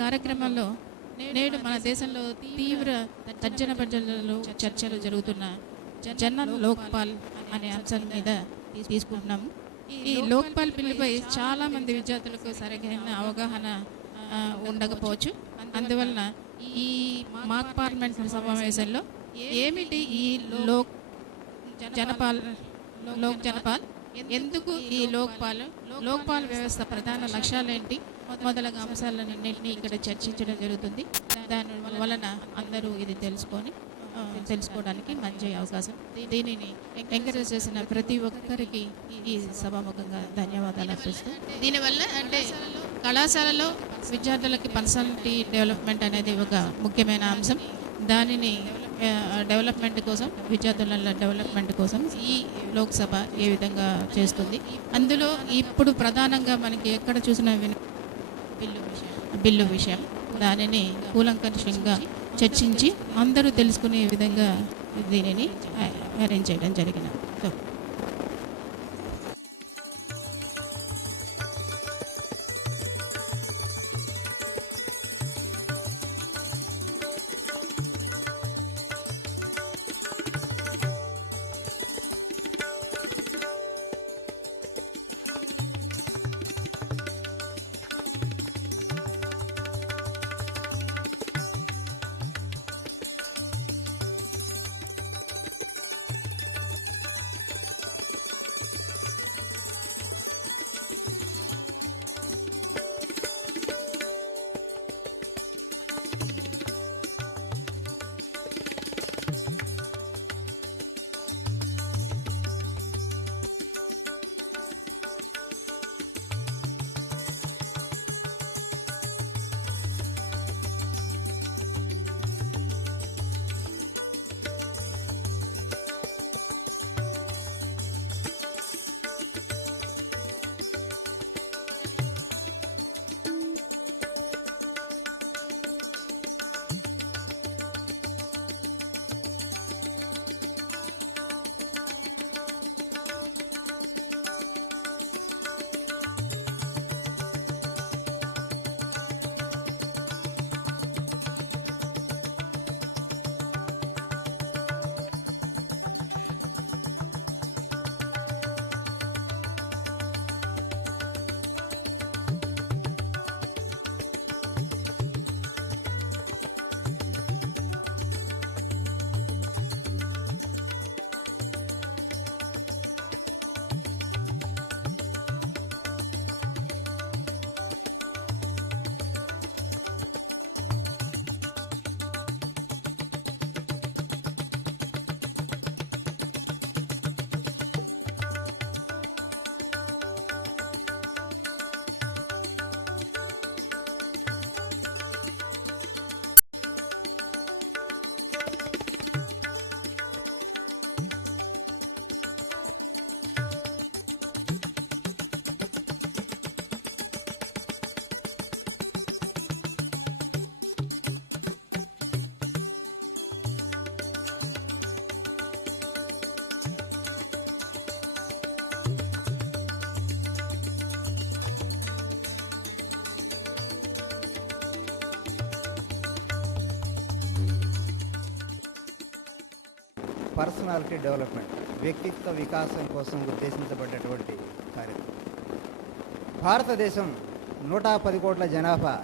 కార్యక్రమంలో నేడు మన దేశంలో తీవ్ర తర్జన భర్జనలు చర్చలు జరుగుతున్న జన లోక్పాల్ అనే అంశం మీద తీసుకుంటున్నాము. ఈ లోక్పాల్ బిల్లుపై చాలామంది విద్యార్థులకు సరైన అవగాహన ఉండకపోవచ్చు. అందువలన ఈ మాక్ పార్లమెంట్ సమావేశంలో ఏమిటి ఈ లోక్ జనపాల్ ఎందుకు ఈ లోక్పాల్ వ్యవస్థ ప్రధాన లక్ష్యాలేంటి మొదలగు అంశాలన్నింటినీ ఇక్కడ చర్చించడం జరుగుతుంది. దాని వలన అందరూ ఇది తెలుసుకోవడానికి మంచి అవకాశం. దీనిని ఎంకరేజ్ చేసిన ప్రతి ఒక్కరికి ఈ సభాముఖంగా ధన్యవాదాలు అర్పిస్తూ, దీనివల్ల అంటే కళాశాలలో విద్యార్థులకి పర్సనాలిటీ డెవలప్మెంట్ అనేది ఒక ముఖ్యమైన అంశం. దానిని డెవలప్మెంట్ కోసం, విద్యార్థుల డెవలప్మెంట్ కోసం ఈ లోక్సభ ఏ విధంగా చేస్తుంది, అందులో ఇప్పుడు ప్రధానంగా మనకి ఎక్కడ చూసిన బిల్లు విషయం దానిని కూలంకషంగా చర్చించి అందరూ తెలుసుకునే విధంగా దీనిని అరేంజ్ చేయడం జరిగిన. పర్సనాలిటీ డెవలప్మెంట్, వ్యక్తిత్వ వికాసం కోసం ఉద్దేశించబడ్డటువంటి కార్యక్రమం. భారతదేశం 110 కోట్ల జనాభా,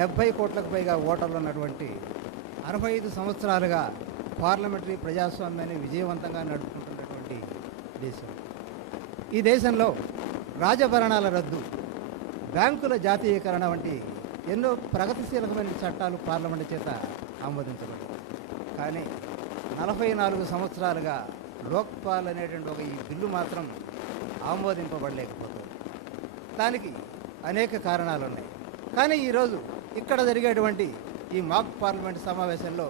70 కోట్లకు పైగా ఓటర్లు ఉన్నటువంటి 65 సంవత్సరాలుగా పార్లమెంటరీ ప్రజాస్వామ్యాన్ని విజయవంతంగా నడుపుకుంటున్నటువంటి దేశం. ఈ దేశంలో రాజభరణాల రద్దు, బ్యాంకుల జాతీయకరణ వంటి ఎన్నో ప్రగతిశీలమైన చట్టాలు పార్లమెంటు చేత ఆమోదించబడ్డాయి. కానీ 44 సంవత్సరాలుగా లోక్పాల్ అనేటువంటి ఒక ఈ బిల్లు మాత్రం ఆమోదింపబడలేకపోతుంది. దానికి అనేక కారణాలు ఉన్నాయి. కానీ ఈరోజు ఇక్కడ జరిగేటువంటి ఈ మాక్ పార్లమెంట్ సమావేశంలో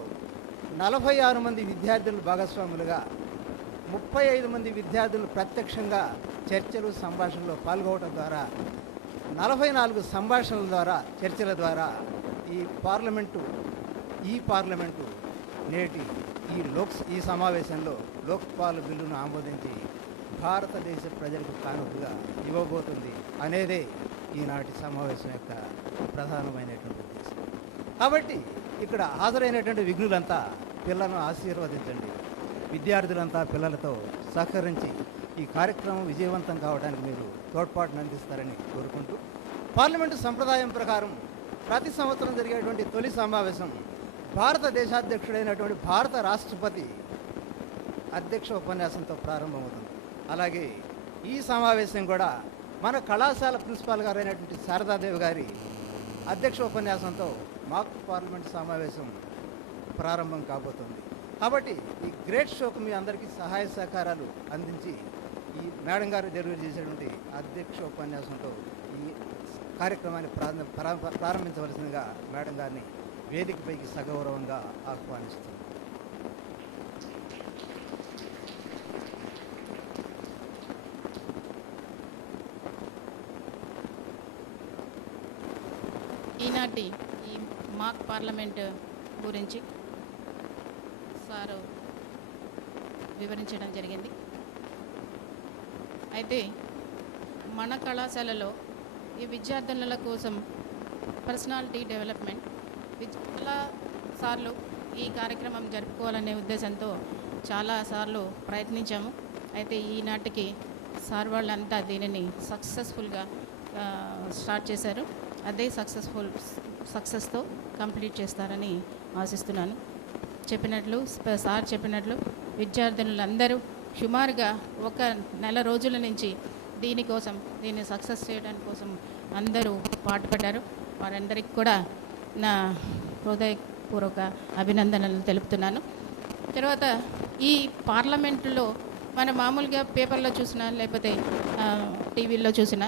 46 మంది విద్యార్థులు భాగస్వాములుగా, 35 మంది విద్యార్థులు ప్రత్యక్షంగా చర్చలు సంభాషణలో పాల్గొనడం ద్వారా, 44 సంభాషణల ద్వారా, చర్చల ద్వారా ఈ పార్లమెంటు నేటి ఈ సమావేశంలో లోక్పాల్ బిల్లును ఆమోదించి భారతదేశ ప్రజలకు కానుకగా ఇవ్వబోతుంది అనేదే ఈనాటి సమావేశం యొక్క ప్రధానమైనటువంటి కాబట్టి ఇక్కడ హాజరైనటువంటి విఘ్నులంతా పిల్లలను ఆశీర్వదించండి. విద్యార్థులంతా పిల్లలతో సహకరించి ఈ కార్యక్రమం విజయవంతం కావడానికి మీరు తోడ్పాటును అందిస్తారని కోరుకుంటూ, పార్లమెంటు సంప్రదాయం ప్రకారం ప్రతి సంవత్సరం జరిగేటువంటి తొలి సమావేశం భారతదేశాధ్యక్షుడైనటువంటి భారత రాష్ట్రపతి అధ్యక్ష ఉపన్యాసంతో ప్రారంభమవుతుంది. అలాగే ఈ సమావేశం కూడా మన కళాశాల ప్రిన్సిపాల్ గారు అయినటువంటి శారదాదేవి గారి అధ్యక్ష ఉపన్యాసంతో మాక్ పార్లమెంట్ సమావేశం ప్రారంభం కాబోతుంది. కాబట్టి ఈ గ్రేట్ షోకు మీ అందరికీ సహాయ సహకారాలు అందించి ఈ మేడం గారు డెలివరీ చేసేటువంటి అధ్యక్ష ఉపన్యాసంతో ఈ కార్యక్రమాన్ని ప్రారంభించవలసిందిగా మేడం గారిని వేదికపైకి సగౌరవంగా ఆహ్వానిస్తుంది. ఈనాటి ఈ మాక్ పార్లమెంట్ గురించి సారు వివరించడం జరిగింది. అయితే మన కళాశాలలో ఈ విద్యార్థుల కోసం పర్సనాలిటీ డెవలప్మెంట్ చాలాసార్లు ఈ కార్యక్రమం జరుపుకోవాలనే ఉద్దేశంతో చాలాసార్లు ప్రయత్నించాము. అయితే ఈనాటికి సార్ వాళ్ళంతా దీనిని సక్సెస్ఫుల్గా స్టార్ట్ చేశారు. అదే సక్సెస్తో కంప్లీట్ చేస్తారని ఆశిస్తున్నాను. సార్ చెప్పినట్లు విద్యార్థులందరూ సుమారుగా ఒక నెల రోజుల నుంచి దీన్ని సక్సెస్ చేయడానికి కోసం అందరూ పాటుపడ్డారు. వారందరికీ కూడా నా హృదయపూర్వక అభినందనలు తెలుపుతున్నాను. తర్వాత ఈ పార్లమెంటులో మన మామూలుగా పేపర్లో చూసినా లేకపోతే టీవీల్లో చూసినా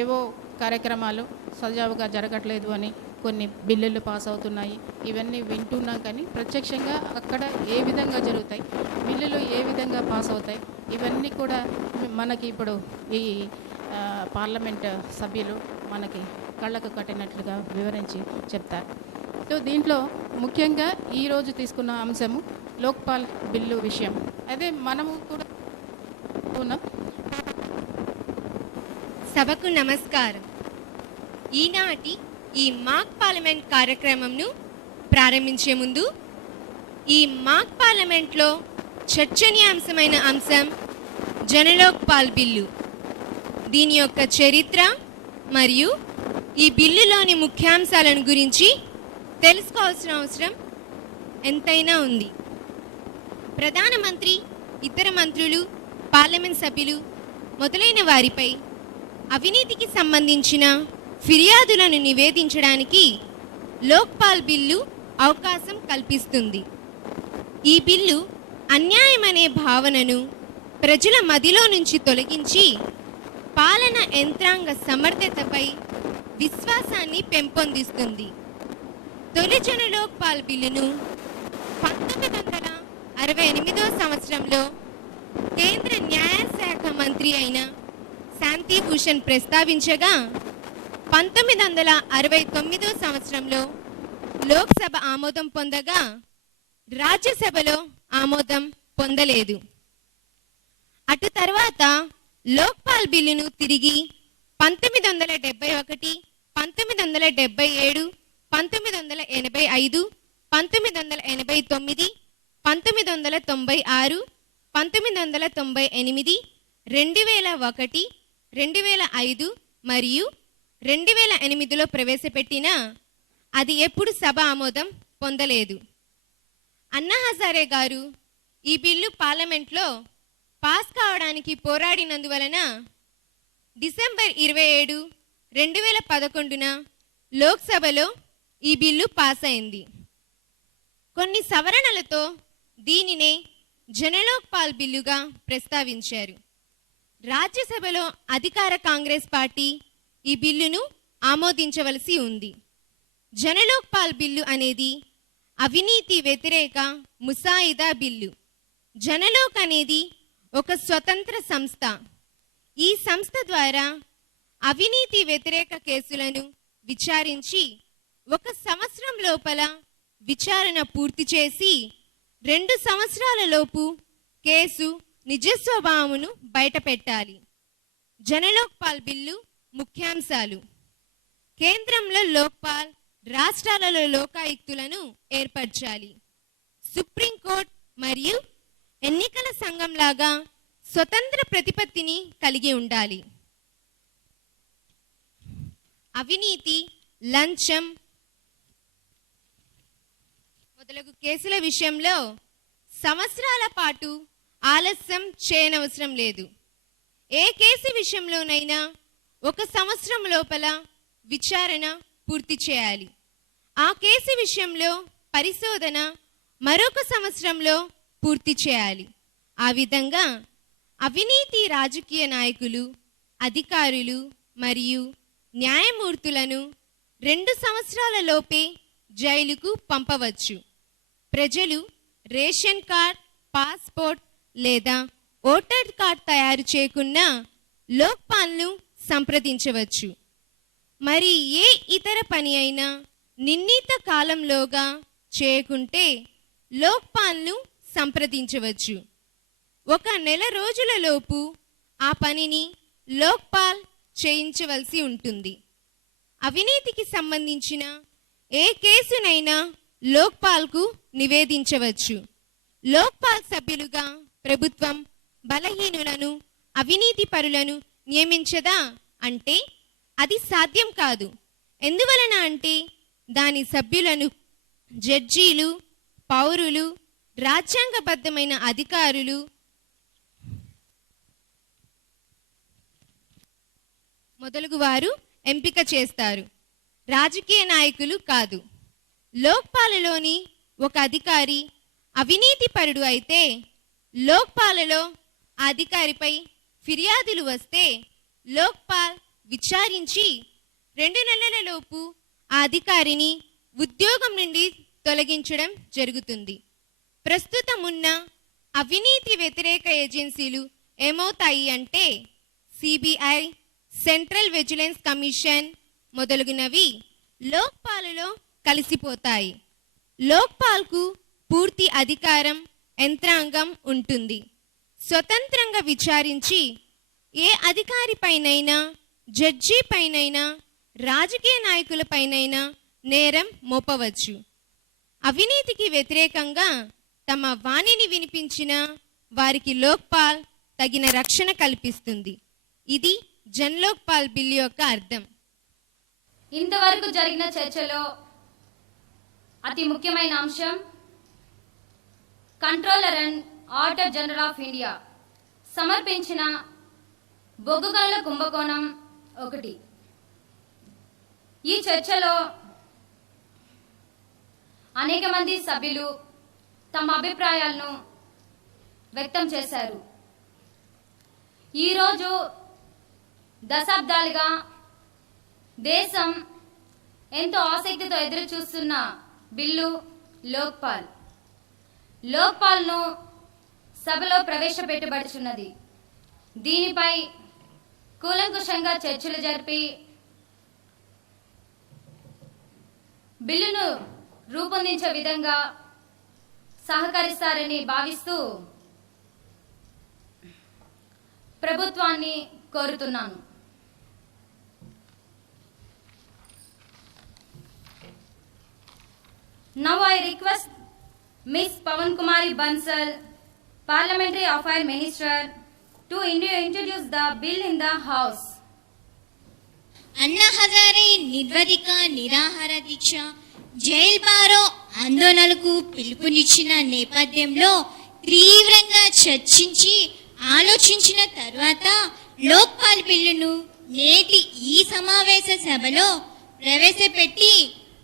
ఏవో కార్యక్రమాలు సజావుగా జరగట్లేదు అని కొన్ని బిల్లులు పాస్ అవుతున్నాయి, ఇవన్నీ వింటున్నాం. కానీ ప్రత్యక్షంగా అక్కడ ఏ విధంగా జరుగుతాయి, బిల్లులు ఏ విధంగా పాస్ అవుతాయి, ఇవన్నీ కూడా మనకి ఇప్పుడు ఈ పార్లమెంట్ సభ్యులు మనకి కళ్ళకు కట్టినట్లుగా వివరించి చెప్తారు. సో దీంట్లో ముఖ్యంగా ఈరోజు తీసుకున్న అంశము లోక్పాల్ బిల్లు విషయం. అదే మనము కూడా సభకు నమస్కారం. ఈనాటి ఈ మాక్ పార్లమెంట్ కార్యక్రమంను ప్రారంభించే ముందు ఈ మాక్ పార్లమెంట్లో చర్చనీయాంశమైన అంశం జనలోక్పాల్ బిల్లు, దీని యొక్క చరిత్ర మరియు ఈ బిల్లులోని ముఖ్యాంశాలను గురించి తెలుసుకోవాల్సిన అవసరం ఎంతైనా ఉంది. ప్రధానమంత్రి, ఇతర మంత్రులు, పార్లమెంట్ సభ్యులు మొదలైన వారిపై అవినీతికి సంబంధించిన ఫిర్యాదులను నివేదించడానికి లోక్పాల్ బిల్లు అవకాశం కల్పిస్తుంది. ఈ బిల్లు అన్యాయమనే భావనను ప్రజల మదిలో నుంచి తొలగించి పాలన యంత్రాంగ సమర్థతపై విశ్వాసాన్ని పెంపొందిస్తుంది. తొలి జనలోక్పాల్ బిల్లును 1968 సంవత్సరంలో కేంద్ర న్యాయశాఖ మంత్రి అయిన శాంతిభూషణ్ ప్రస్తావించగా 1969 సంవత్సరంలో లోక్సభ ఆమోదం పొందగా రాజ్యసభలో ఆమోదం పొందలేదు. అటు తర్వాత లోక్పాల్ బిల్లును తిరిగి 1971, 1977, 1985, 1989, 1996, 1998, 2001, 2005 మరియు 2008లో ప్రవేశపెట్టినా అది ఎప్పుడు సభ ఆమోదం పొందలేదు. అన్నా హజారే గారు ఈ బిల్లు పార్లమెంట్లో పాస్ కావడానికి పోరాడినందువలన డిసెంబర్ 27, 2011న లోక్సభలో ఈ బిల్లు పాస్ అయింది. కొన్ని సవరణలతో దీనినే జనలోక్పాల్ బిల్లుగా ప్రస్తావించారు. రాజ్యసభలో అధికార కాంగ్రెస్ పార్టీ ఈ బిల్లును ఆమోదించవలసి ఉంది. జనలోక్పాల్ బిల్లు అనేది అవినీతి వ్యతిరేక ముసాయిదా బిల్లు. జనలోక్ అనేది ఒక స్వతంత్ర సంస్థ. ఈ సంస్థ ద్వారా అవినీతి వ్యతిరేక కేసులను విచారించి 1 సంవత్సరం లోపల విచారణ పూర్తి చేసి 2 సంవత్సరాల లోపు కేసు నిజస్వభావమును బయటపెట్టాలి. జనలోక్పాల్ బిల్లు ముఖ్యాంశాలు: కేంద్రంలో లోక్పాల్, రాష్ట్రాలలో లోకాయుక్తులను ఏర్పరచాలి. సుప్రీంకోర్టు మరియు ఎన్నికల సంఘంలాగా స్వతంత్ర ప్రతిపత్తిని కలిగి ఉండాలి. అవినీతి, లంచం మొదలగు కేసుల విషయంలో సంవత్సరాల పాటు ఆలస్యం చేయనవసరం లేదు. ఏ కేసు విషయంలోనైనా 1 సంవత్సరం లోపల విచారణ పూర్తి చేయాలి. ఆ కేసు విషయంలో పరిశోధన మరొక సంవత్సరంలో పూర్తి చేయాలి. ఆ విధంగా అవినీతి రాజకీయ నాయకులు, అధికారులు మరియు న్యాయమూర్తులను 2 సంవత్సరాల లోపే జైలుకు పంపవచ్చు. ప్రజలు రేషన్ కార్డ్, పాస్పోర్ట్ లేదా ఓటర్ కార్డ్ తయారు చేయకుండా లోక్పాల్ను సంప్రదించవచ్చు. మరి ఏ ఇతర పని అయినా నిర్ణీత కాలంలోగా చేయకుంటే లోక్పాల్ను సంప్రదించవచ్చు. 1 నెల రోజుల లోపు ఆ పనిని లోక్పాల్ చేయించవలసి ఉంటుంది. అవినీతికి సంబంధించిన ఏ కేసునైనా లోక్పాల్కు నివేదించవచ్చు. లోక్పాల్ సభ్యులుగా ప్రభుత్వం బలహీనులను, అవినీతి పరులను నియమించదా అంటే అది సాధ్యం కాదు. ఎందువలన అంటే దాని సభ్యులను జడ్జీలు, పౌరులు, రాజ్యాంగబద్ధమైన అధికారులు మొదలగువారు ఎంపిక చేస్తారు, రాజకీయ నాయకులు కాదు. లోక్పాలలోని ఒక అధికారి అవినీతిపరుడు అయితే లోక్పాలలో ఆ అధికారిపై ఫిర్యాదులు వస్తే లోక్పాల్ విచారించి 2 నెలల లోపు ఆ అధికారిని ఉద్యోగం నుండి తొలగించడం జరుగుతుంది. ప్రస్తుతం ఉన్న అవినీతి వ్యతిరేక ఏజెన్సీలు ఏమవుతాయి అంటే సిబిఐ, సెంట్రల్ విజిలెన్స్ కమిషన్ మొదలగునవి లోక్పాలలో కలిసిపోతాయి. లోక్పాల్కు పూర్తి అధికారం, యంత్రాంగం ఉంటుంది. స్వతంత్రంగా విచారించి ఏ అధికారిపైనైనా, జడ్జి పైనైనా, రాజకీయ నాయకులపైనైనా నేరం మోపవచ్చు. అవినీతికి వ్యతిరేకంగా తమ వాణిని వినిపించిన వారికి లోక్పాల్ తగిన రక్షణ కల్పిస్తుంది. ఇది జన్లోక్పాల్ బిల్ యొక్క అర్థం. ఇంతవరకు జరిగిన చర్చలో అతి ముఖ్యమైన అంశం controller and auditor general of India సమర్పించిన బొగ్గు గనుల కుంభకోణం 1. ఈ చర్చలో అనేక మంది సభ్యులు తమ అభిప్రాయాలను వ్యక్తం చేశారు. ఈరోజు దశాబ్దాలుగా దేశం ఎంతో ఆసక్తితో ఎదురు చూస్తున్న బిల్లు లోక్పాల్. లోక్పాల్ను సభలో ప్రవేశపెట్టబడుచున్నది. దీనిపై కూలంకుషంగా చర్చలు జరిపి బిల్లును రూపొందించే విధంగా సహకరిస్తారని భావిస్తూ ప్రభుత్వాన్ని కోరుతున్నాను. Now I request Ms. Pawan Kumari Bansal, Parliamentary Affairs Minister, to introduce the bill in the House. Anna Hazare నిర్వధిక నిరాహార దీక్ష, జైల్ బారో ఆందోళనలకు పిలుపునిచ్చిన నేపథ్యంలో తీవ్రంగా చర్చించి ఆలోచించిన తర్వాత లోక్పాల్ బిల్లును నేటి ఈ సమావేశ సభలో ప్రవేశపెట్టి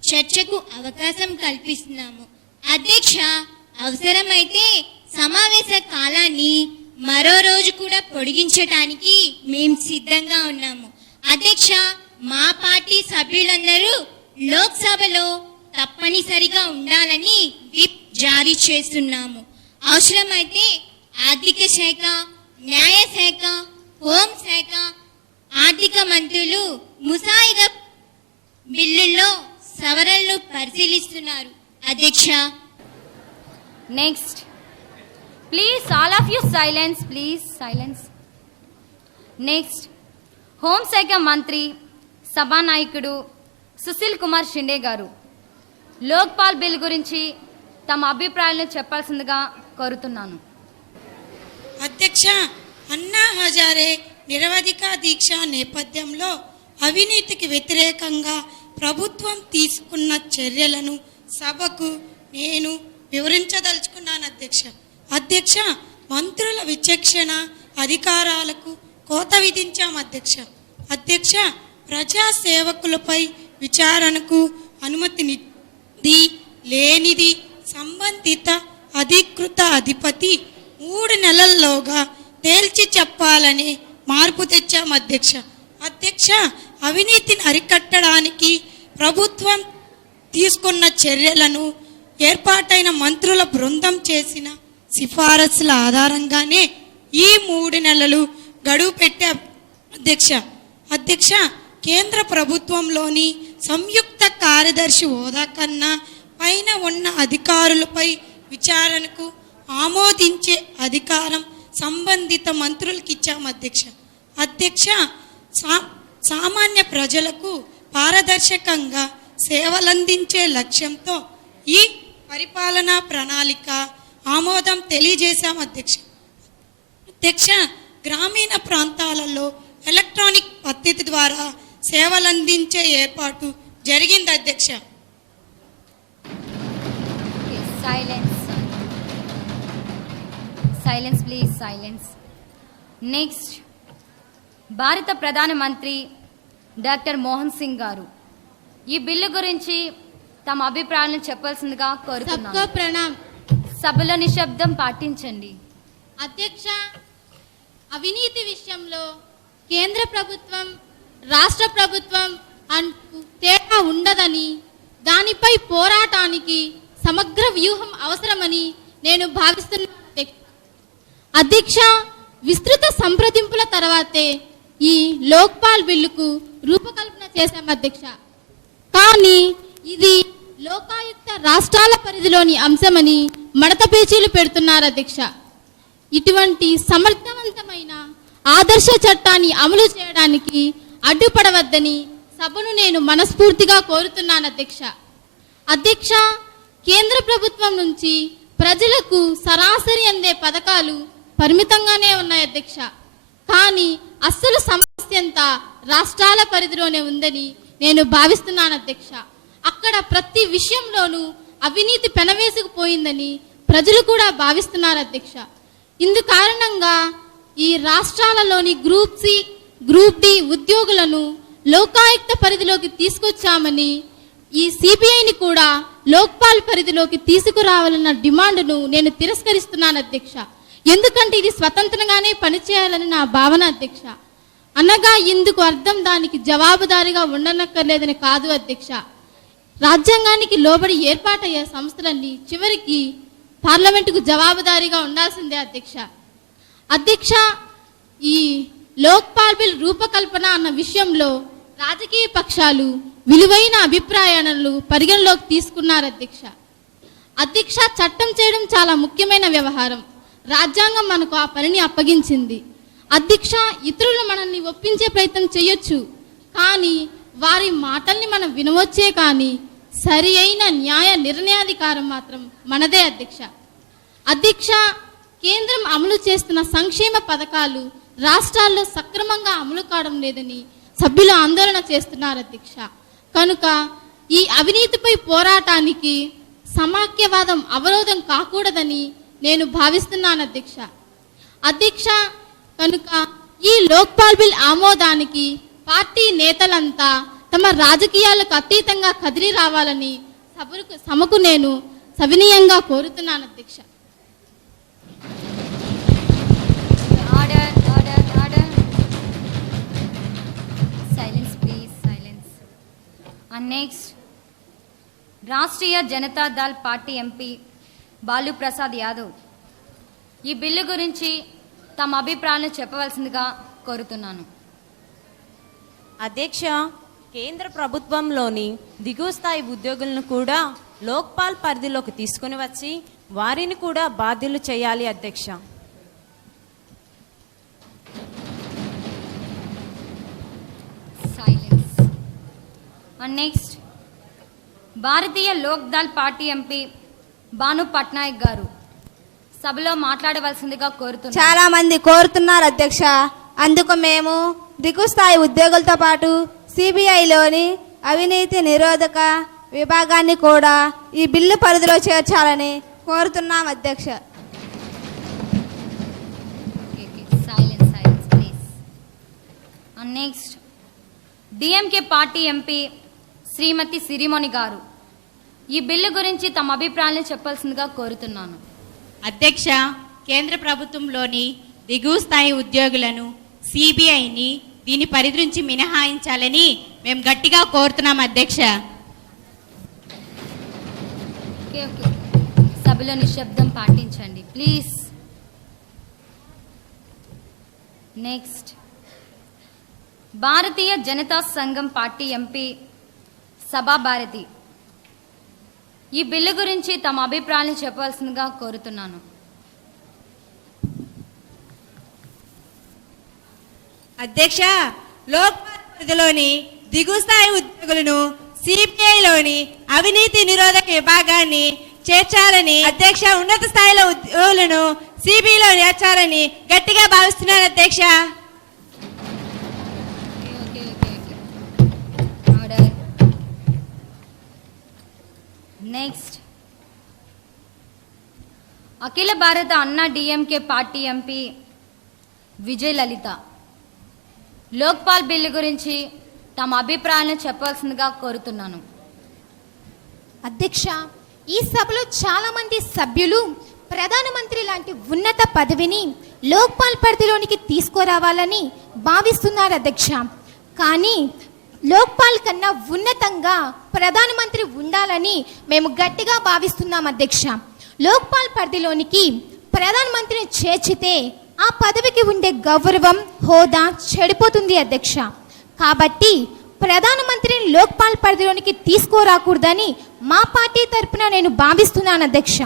చర్చకు అవకాశం కల్పిస్తున్నాము. అధ్యక్ష, అవసరమైతే సమావేశ కాలాన్ని మరో రోజు కూడా పొడిగించడానికి మేము సిద్ధంగా ఉన్నాము. అధ్యక్ష, మా పార్టీ సభ్యులందరూ లోక్సభలో తప్పనిసరిగా ఉండాలని విప్ జారీ చేస్తున్నాము. అవసరమైతే ఆర్థిక శాఖ, న్యాయశాఖ, హోంశాఖ, ఆర్థిక మంత్రులు ముసాయిదా బిల్లుల్లో సవరణలు పరిశీలిస్తున్నారు. అధ్యక్ష, Next, please all of you silence, please silence. Next, హోంశాఖ మంత్రి, సభానాయకుడు సుశీల్ కుమార్ షిండే గారు లోక్పాల్ బిల్ గురించి తమ అభిప్రాయాలను చెప్పాల్సిందిగా కోరుతున్నాను. అధ్యక్ష, అన్నా హజారే నిరవధిక దీక్ష నేపథ్యంలో అవినీతికి వ్యతిరేకంగా ప్రభుత్వం తీసుకున్న చర్యలను సభకు నేను వివరించదలుచుకున్నాను. అధ్యక్ష, మంత్రుల విచక్షణ అధికారాలకు కోత విధించాం. అధ్యక్ష, ప్రజా సేవకులపై విచారణకు అనుమతినిది లేనిది సంబంధిత అధికృత అధిపతి 3 నెలల్లోగా తేల్చి చెప్పాలని మార్పు తెచ్చాం. అధ్యక్ష, అవినీతిని అరికట్టడానికి ప్రభుత్వం తీసుకున్న చర్యలను ఏర్పాటైన మంత్రుల బృందం చేసిన సిఫారసుల ఆధారంగానే ఈ 3 నెలలు గడువు పెట్టే. అధ్యక్ష, కేంద్ర ప్రభుత్వంలోని సంయుక్త కార్యదర్శి హోదా కన్నా పైన ఉన్న అధికారులపై విచారణకు ఆమోదించే అధికారం సంబంధిత మంత్రులకు ఇచ్చాము. అధ్యక్ష, సామాన్య ప్రజలకు పారదర్శకంగా సేవలందించే లక్ష్యంతో ఈ పరిపాలనా ప్రణాళిక ఆమోదం తెలియజేశాం. అధ్యక్ష, గ్రామీణ ప్రాంతాలలో ఎలక్ట్రానిక్ పద్ధతి ద్వారా సేవలందించే ఏర్పాటు జరిగింది. అధ్యక్ష, సైలెన్స్ ప్లీజ్, సైలెన్స్. నెక్స్ట్, భారత ప్రధానమంత్రి డాక్టర్ మోహన్ సింగ్ గారు ఈ బిల్లు గురించి తమ అభిప్రాయాలను చెప్పాల్సిందిగా కోరుతున్నాను. ప్రణామ్. సభలో నిశ్శబ్దం పాటించండి. అధ్యక్ష, అవినీతి విషయంలో కేంద్ర ప్రభుత్వం రాష్ట్ర ప్రభుత్వం అంటూ తేడా ఉండదని, దానిపై పోరాటానికి సమగ్ర వ్యూహం అవసరమని నేను భావిస్తున్నాను. అధ్యక్ష, విస్తృత సంప్రదింపుల తర్వాతే ఈ లోక్పాల్ బిల్లుకు రూపకల్పన చేశాం. అధ్యక్ష, కానీ ఇది లోకాయుక్త రాష్ట్రాల పరిధిలోని అంశమని మడత పేచీలు పెడుతున్నారు. అధ్యక్ష, ఇటువంటి సమర్థవంతమైన ఆదర్శ చట్టాన్ని అమలు చేయడానికి అడ్డుపడవద్దని సభను నేను మనస్ఫూర్తిగా కోరుతున్నాను. అధ్యక్ష, కేంద్ర ప్రభుత్వం నుంచి ప్రజలకు సరాసరి అందే పథకాలు పరిమితంగానే ఉన్నాయి. అధ్యక్ష, కానీ అస్సలు సమస్య అంతా రాష్ట్రాల పరిధిలోనే ఉందని నేను భావిస్తున్నాను. అధ్యక్ష, అక్కడ ప్రతి విషయంలోనూ అవినీతి పెనవేసుకుపోయిందని ప్రజలు కూడా భావిస్తున్నారు. అధ్యక్ష, ఇందు కారణంగా ఈ రాష్ట్రాలలోని గ్రూప్ సి, గ్రూప్ డి ఉద్యోగులను లోకాయుక్త పరిధిలోకి తీసుకొచ్చామని, ఈ సిబిఐని కూడా లోక్పాల్ పరిధిలోకి తీసుకురావాలన్న డిమాండ్ను నేను తిరస్కరిస్తున్నాను. అధ్యక్ష, ఎందుకంటే ఇది స్వతంత్రంగానే పనిచేయాలని నా భావన. అధ్యక్ష, అనగా ఇందుకు అర్థం దానికి జవాబుదారీగా ఉండనక్కర్లేదని కాదు. అధ్యక్ష, రాజ్యాంగానికి లోబడి ఏర్పాటయ్యే సంస్థలన్నీ చివరికి పార్లమెంటుకు జవాబుదారీగా ఉండాల్సిందే. అధ్యక్ష, ఈ లోక్పాల్ బిల్ రూపకల్పన అన్న విషయంలో రాజకీయ పక్షాలు విలువైన అభిప్రాయాలను పరిగణలోకి తీసుకున్నారు. అధ్యక్ష, చట్టం చేయడం చాలా ముఖ్యమైన వ్యవహారం. రాజ్యాంగం మనకు ఆ పనిని అప్పగించింది. అధ్యక్ష, ఇతరులు మనల్ని ఒప్పించే ప్రయత్నం చేయొచ్చు, కానీ వారి మాటల్ని మనం వినవచ్చే కానీ సరి అయిన న్యాయ నిర్ణయాధికారం మాత్రం మనదే. అధ్యక్ష, కేంద్రం అమలు చేస్తున్న సంక్షేమ పథకాలు రాష్ట్రాల్లో సక్రమంగా అమలు కావడం లేదని సభ్యులు ఆందోళన చేస్తున్నారు. అధ్యక్ష, కనుక ఈ అవినీతిపై పోరాటానికి సమాఖ్యవాదం అవరోధం కాకూడదని నేను భావిస్తున్నాను. అధ్యక్ష, కనుక ఈ లోక్పాల్ బిల్ ఆమోదానికి పార్టీ నేతలంతా తమ రాజకీయాలకు అతీతంగా కదిలి రావాలని సభకు నేను సవినీయంగా కోరుతున్నాను. అధ్యక్ష, next, Rashtriya Janata Dal party MP Balu Prasad Yadav ఈ బిల్లు గురించి తమ అభిప్రాయాలను చెప్పవలసిందిగా కోరుతున్నాను. అధ్యక్ష, కేంద్ర ప్రభుత్వంలోని దిగువ స్థాయి ఉద్యోగులను కూడా లోక్పాల్ పరిధిలోకి తీసుకుని వచ్చి వారిని కూడా బాధ్యులు చేయాలి. అధ్యక్ష, and next Bharatiya Lok Dal party MP Bhanu Patnaik గారు సభలో మాట్లాడవలసిందిగా కోరుతున్నారు. చాలా మంది కోరుతున్నారు అధ్యక్ష. అందుకు మేము దిగువ స్థాయి ఉద్యోగులతో పాటు సిబిఐలోని అవినీతి నిరోధక విభాగాన్ని కూడా ఈ బిల్లు పరిధిలో చేర్చాలని కోరుతున్నాం అధ్యక్ష. Silence please. And next DMK party MP Shrimati Sirimani గారు ఈ బిల్లు గురించి తమ అభిప్రాయాలను చెప్పాల్సిందిగా కోరుతున్నాను. అధ్యక్ష, కేంద్ర ప్రభుత్వంలోని దిగువ స్థాయి ఉద్యోగులను సిబిఐని దీని పరిధి నుంచి మినహాయించాలని మేము గట్టిగా కోరుతున్నాం అధ్యక్ష. ఓకే సభలో నిశ్శబ్దం పాటించండి ప్లీజ్. నెక్స్ట్ భారతీయ జనతా సంఘం పార్టీ ఎంపీ సభా భారతి ఈ బిల్లు గురించి తమ అభిప్రాయాలను చెప్పాల్సిందిగా కోరుతున్నాను. అధ్యక్ష, లోక్పాల్ పరిధిలోని దిగువ స్థాయి ఉద్యోగులను సిబిఐలోని అవినీతి నిరోధక విభాగాన్ని చేర్చాలని అధ్యక్ష. ఉన్నత స్థాయిలో ఉద్యోగులను సిబిఐలో చేర్చాలని గట్టిగా భావిస్తున్నాను అధ్యక్ష. నెక్స్ట్ అఖిల భారత అన్నా డిఎంకే పార్టీ ఎంపీ విజయ్ లలిత లోక్పాల్ బిల్లు గురించి తమ అభిప్రాయాలను చెప్పాల్సిందిగా కోరుతున్నాను. అధ్యక్ష, ఈ సభలో చాలా మంది సభ్యులు ప్రధానమంత్రి లాంటి ఉన్నత పదవిని లోక్పాల్ పరిధిలోనికి తీసుకురావాలని భావిస్తున్నారు అధ్యక్ష. కానీ లోక్పాల్ కన్నా ఉన్నతంగా ప్రధానమంత్రి ఉండాలని మేము గట్టిగా భావిస్తున్నాం అధ్యక్ష. లోక్పాల్ పరిధిలోనికి ప్రధానమంత్రిని చేర్చితే ఆ పదవికి ఉండే గౌరవం, హోదా చెడిపోతుంది అధ్యక్ష. కాబట్టి ప్రధానమంత్రిని లోక్పాల్ పరిధిలోనికి తీసుకురాకూడదని మా పార్టీ తరపున నేను భావిస్తున్నాను అధ్యక్ష.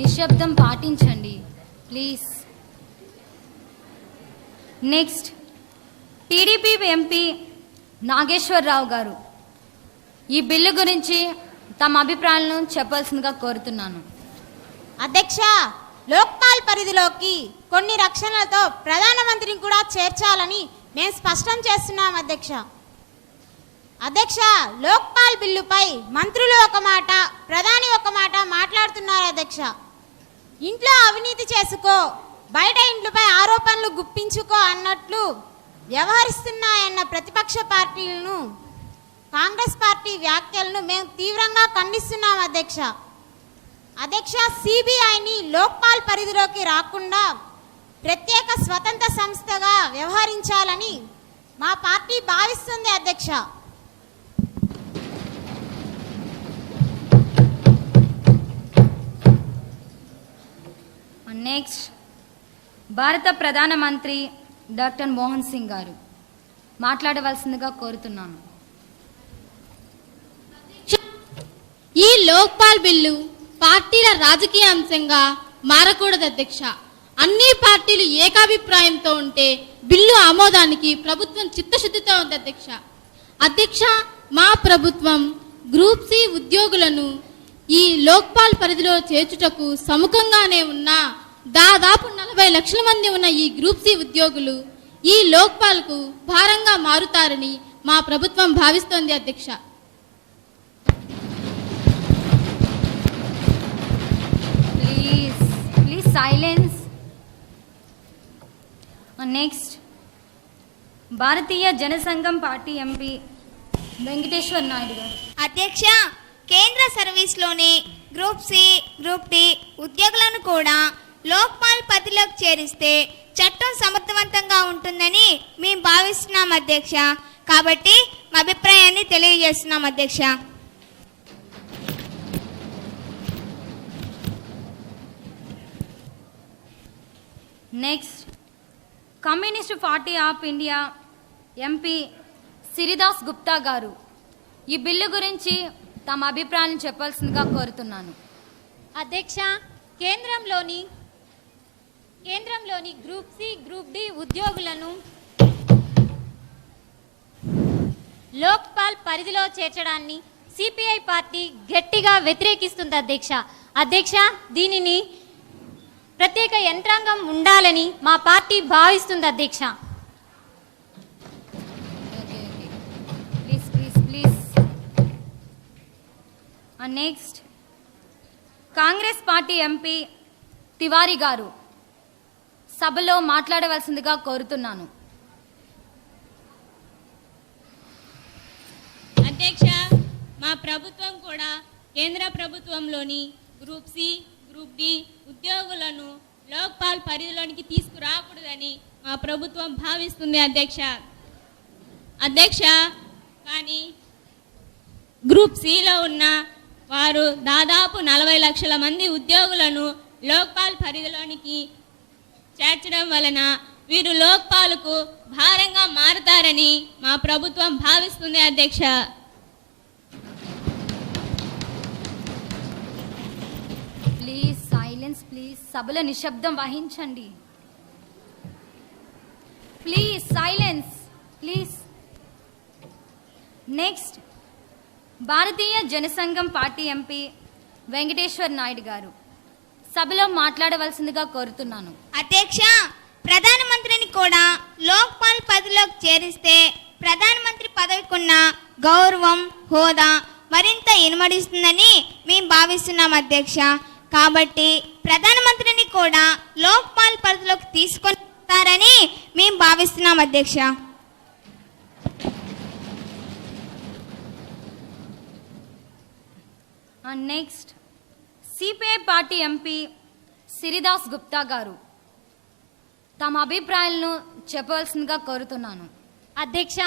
నిశ్శబ్దం పాటించండి please. Next TDP MP Nageswararao గారు ఈ బిల్లు గురించి తమ అభిప్రాయాలను చెప్పాల్సిందిగా కోరుతున్నాను. అధ్యక్ష, లోక్పాల్ పరిధిలోకి కొన్ని రక్షణలతో ప్రధానమంత్రిని కూడా చేర్చాలని మేము స్పష్టం చేస్తున్నాం అధ్యక్ష. అధ్యక్ష, లోక్పాల్ బిల్లుపై మంత్రులు ఒక మాట, ప్రధాని ఒక మాట మాట్లాడుతున్నారు అధ్యక్ష. ఇంట్లో అవినీతి చేసుకో, బయట ఇంట్లపై ఆరోపణలు గుప్పించుకో అన్నట్లు వ్యవహరిస్తున్నాయన్న ప్రతిపక్ష పార్టీలను, కాంగ్రెస్ పార్టీ వ్యాఖ్యలను మేము తీవ్రంగా ఖండిస్తున్నాం అధ్యక్ష. అధ్యక్ష, సిబిఐని లోక్పాల్ పరిధిలోకి రాకుండా ప్రత్యేక స్వతంత్ర సంస్థగా వ్యవహరించాలని మా పార్టీ భావిస్తుంది అధ్యక్ష. నెక్స్ట్ భారత ప్రధానమంత్రి డాక్టర్ మోహన్ సింగ్ గారు మాట్లాడవలసిందిగా కోరుతున్నాను. ఈ లోక్పాల్ బిల్లు పార్టీల రాజకీయ అంశంగా మారకూడదు అధ్యక్ష. అన్ని పార్టీలు ఏకాభిప్రాయంతో ఉంటే బిల్లు ఆమోదానికి ప్రభుత్వం చిత్తశుద్ధితో ఉంది అధ్యక్ష. అధ్యక్ష, మా ప్రభుత్వం గ్రూప్ సి ఉద్యోగులను ఈ లోక్పాల్ పరిధిలో చేర్చుటకు సముఖంగానే ఉన్న దాదాపు 40 లక్షల మంది ఉన్న ఈ గ్రూప్ సి ఉద్యోగులు ఈ లోక్పాల్కు భారంగా మారుతారని మా ప్రభుత్వం భావిస్తోంది అధ్యక్ష. Please silence. Next Bharatiya Jana Sangh party MP Venkateshwar Naidu గారు. అధ్యక్ష, కేంద్ర సర్వీస్లోని గ్రూప్ సి, గ్రూప్ డి ఉద్యోగులను కూడా లోక్పాల్ పరిధిలోకి చేరిస్తే చట్టం సమర్థవంతంగా ఉంటుందని మేము భావిస్తున్నాం అధ్యక్ష. కాబట్టి మా అభిప్రాయాన్ని తెలియజేస్తున్నాం అధ్యక్ష. Next communist party of India MP Siridas Gupta గారు ఈ బిల్లు గురించి తమ అభిప్రాయాన్ని చెప్పాల్సిందిగా కోరుతున్నాను. అధ్యక్ష, కేంద్రంలోని గ్రూప్ సి, గ్రూప్ డి ఉద్యోగులను లోక్పాల్ పరిధిలో చేర్చడాన్ని సిపిఐ పార్టీ గట్టిగా వ్యతిరేకిస్తుంది అధ్యక్ష. అధ్యక్ష, దీనిని ప్రత్యేక యంత్రాంగం ఉండాలని మా పార్టీ భావిస్తుంది అధ్యక్ష. Please. Next Congress party MP Tiwari గారు సభలో మాట్లాడవలసిందిగా కోరుతున్నాను. అధ్యక్ష, మా ప్రభుత్వం కూడా కేంద్ర ప్రభుత్వంలోని గ్రూప్ సి, గ్రూప్ డి ఉద్యోగులను లోక్పాల్ పరిధిలోనికి తీసుకురాకూడదని మా ప్రభుత్వం భావిస్తుంది అధ్యక్ష. కానీ గ్రూప్ సిలో ఉన్న వారు దాదాపు 40 లక్షల మంది ఉద్యోగులను లోక్పాల్ పరిధిలోనికి చేర్చడం వలన వీరు లోక్పాల్కు భారంగా మారుతారని మా ప్రభుత్వం భావిస్తుంది అధ్యక్ష. Please silence please. సభలో నిశ్శబ్దం వహించండి. Please silence please. Next Bharatiya Jana Sangh party MP Venkateshwar Naidu గారు సభలో మాట్లాడవలసిందిగా కోరుతున్నాను. అధ్యక్ష, ప్రధానమంత్రిని కూడా లోక్పాల్ పదవిలోకి చేరిస్తే ప్రధానమంత్రి పదవికున్న గౌరవం, హోదా మరింత ఇనుమడిస్తుందని మేము భావిస్తున్నాం అధ్యక్ష. కాబట్టి ప్రధానమంత్రిని కూడా లోక్పాల్ పరిధిలోకి తీసుకొస్తారని మేము భావిస్తున్నాం అధ్యక్ష. Next CPI party MP Siridas Gupta గారు తమ అభిప్రాయాలను చెప్పవలసిందిగా కోరుతున్నాను. అధ్యక్ష,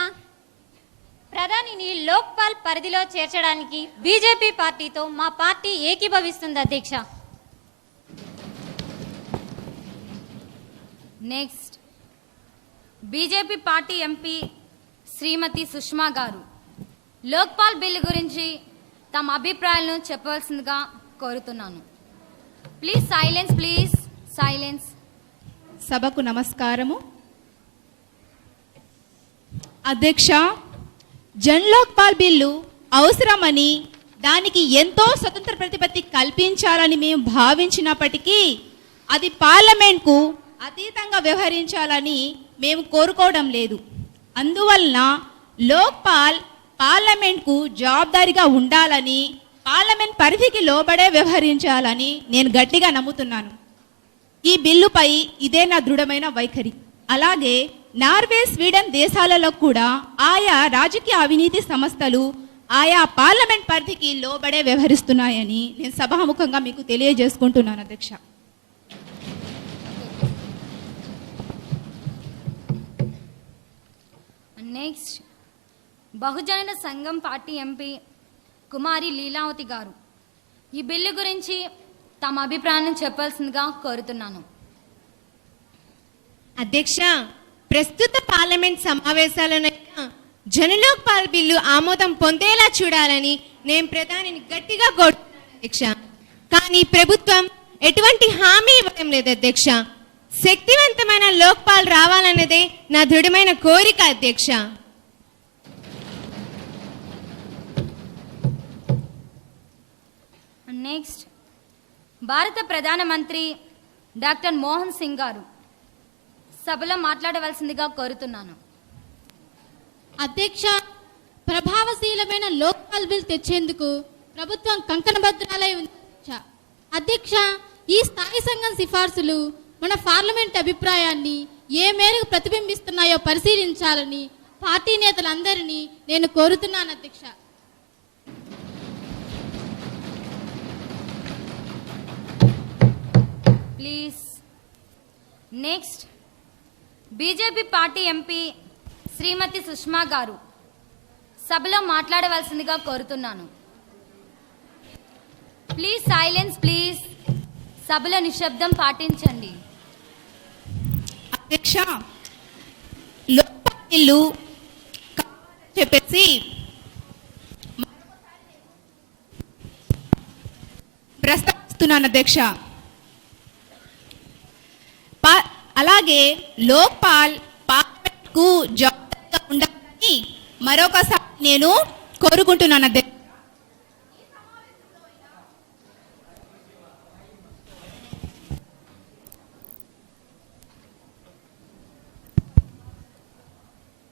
ప్రధానిని లోక్పాల్ పరిధిలో చేర్చడానికి బీజేపీ పార్టీతో మా పార్టీ ఏకీభవిస్తుంది అధ్యక్ష. Next BJP party MP Shrimati Sushma గారు లోక్పాల్ బిల్లు గురించి తమ అభిప్రాయాలను చెప్పవలసిందిగా కోరుతున్నాను. Please silence. సభకు నమస్కారము. అధ్యక్ష, జన్ లోక్పాల్ బిల్లు అవసరమని, దానికి ఎంతో స్వతంత్ర ప్రతిపత్తి కల్పించాలని మేము భావించినప్పటికీ అది పార్లమెంట్కు అతీతంగా వ్యవహరించాలని మేము కోరుకోవడం లేదు. అందువలన లోక్పాల్ పార్లమెంట్కు జవాబుదారీగా ఉండాలని, పార్లమెంట్ పరిధికి లోబడే వ్యవహరించాలని నేను గట్టిగా నమ్ముతున్నాను. ఈ బిల్లుపై ఇదే నా దృఢమైన వైఖరి. అలాగే నార్వే, స్వీడన్ దేశాలలో కూడా ఆయా రాజకీయ అవినీతి సంస్థలు ఆయా పార్లమెంట్ పరిధికి లోబడే వ్యవహరిస్తున్నాయని నేను సభాముఖంగా మీకు తెలియజేసుకుంటున్నాను అధ్యక్ష. నెక్స్ట్ బహుజన సంఘం పార్టీ ఎంపీ కుమారి లీలావతి గారు ఈ బిల్లు గురించి తమ అభిప్రాయాన్ని చెప్పాల్సిందిగా కోరుతున్నాను. అధ్యక్ష, ప్రస్తుత పార్లమెంట్ సమావేశాలనైనా జనలోక్పాల్ బిల్లు ఆమోదం పొందేలా చూడాలని నేను ప్రధానిని గట్టిగా కోరుతున్నాను అధ్యక్ష. కానీ ప్రభుత్వం ఎటువంటి హామీ ఇవ్వడం లేదు అధ్యక్ష. శక్తివంతమైన లోక్పాల్ రావాలన్నదే నా దృఢమైన కోరిక అధ్యక్ష. నెక్స్ట్ భారత ప్రధానమంత్రి డాక్టర్ మోహన్ సింగ్ గారు సభలో మాట్లాడవలసిందిగా కోరుతున్నాను. అధ్యక్ష, ప్రభావశీలమైన లోక్పాల్ బిల్ తెచ్చేందుకు ప్రభుత్వం కంకణబద్ధాలై ఉంది అధ్యక్ష. ఈ స్థాయి సంఘం సిఫార్సులు మన పార్లమెంట్ అభిప్రాయాన్ని ఏ మేరకు ప్రతిబింబిస్తున్నాయో పరిశీలించాలని పార్టీ నేతలందరినీ నేను కోరుతున్నాను అధ్యక్ష. Please. Next BJP party MP Shrimati Sushma గారు సభలో మాట్లాడవలసిందిగా కోరుతున్నాను. Please silence please. సభలో నిశ్శబ్దం పాటించండి. అధ్యక్ష, లోక్పాల్ బిల్లు చెప్పేసి ప్రస్తావిస్తున్నాను అధ్యక్ష. అలాగే లోక్పాల్ పార్లమెంట్కు జవాబుదారీగా ఉండాలని మరొకసారి నేను కోరుకుంటున్నాను అధ్యక్ష.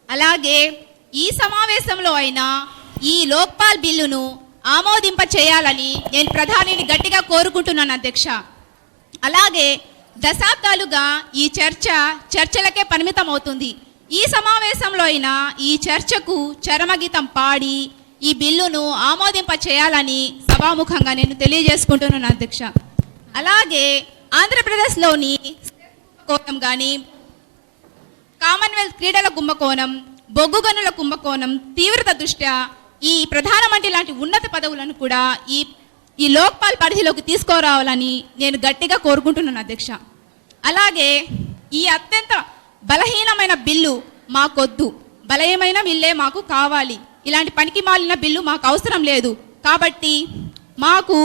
అలాగే ఈ సమావేశంలో అయినా ఈ లోక్పాల్ బిల్లును ఆమోదింప చేయాలని నేను ప్రధానిని గట్టిగా కోరుకుంటున్నాను అధ్యక్ష. అలాగే దశాబ్దాలుగా ఈ చర్చలకే పరిమితం అవుతుంది. ఈ సమావేశంలో అయినా ఈ చర్చకు చరమగీతం పాడి ఈ బిల్లును ఆమోదింప చేయాలని సభాముఖంగా నేను తెలియజేసుకుంటున్నాను అధ్యక్ష. అలాగే ఆంధ్రప్రదేశ్లోని కుంభకోణం కానీ, కామన్వెల్త్ క్రీడల కుంభకోణం, బొగ్గు గనుల కుంభకోణం తీవ్రత దృష్ట్యా ఈ ప్రధానమంత్రి లాంటి ఉన్నత పదవులను కూడా ఈ లోక్పాల్ పరిధిలోకి తీసుకురావాలని నేను గట్టిగా కోరుకుంటున్నాను అధ్యక్ష. అలాగే ఈ అత్యంత బలహీనమైన బిల్లు మాకొద్దు, బలమైన బిల్లే మాకు కావాలి. ఇలాంటి పనికి మాలిన బిల్లు మాకు అవసరం లేదు. కాబట్టి మాకు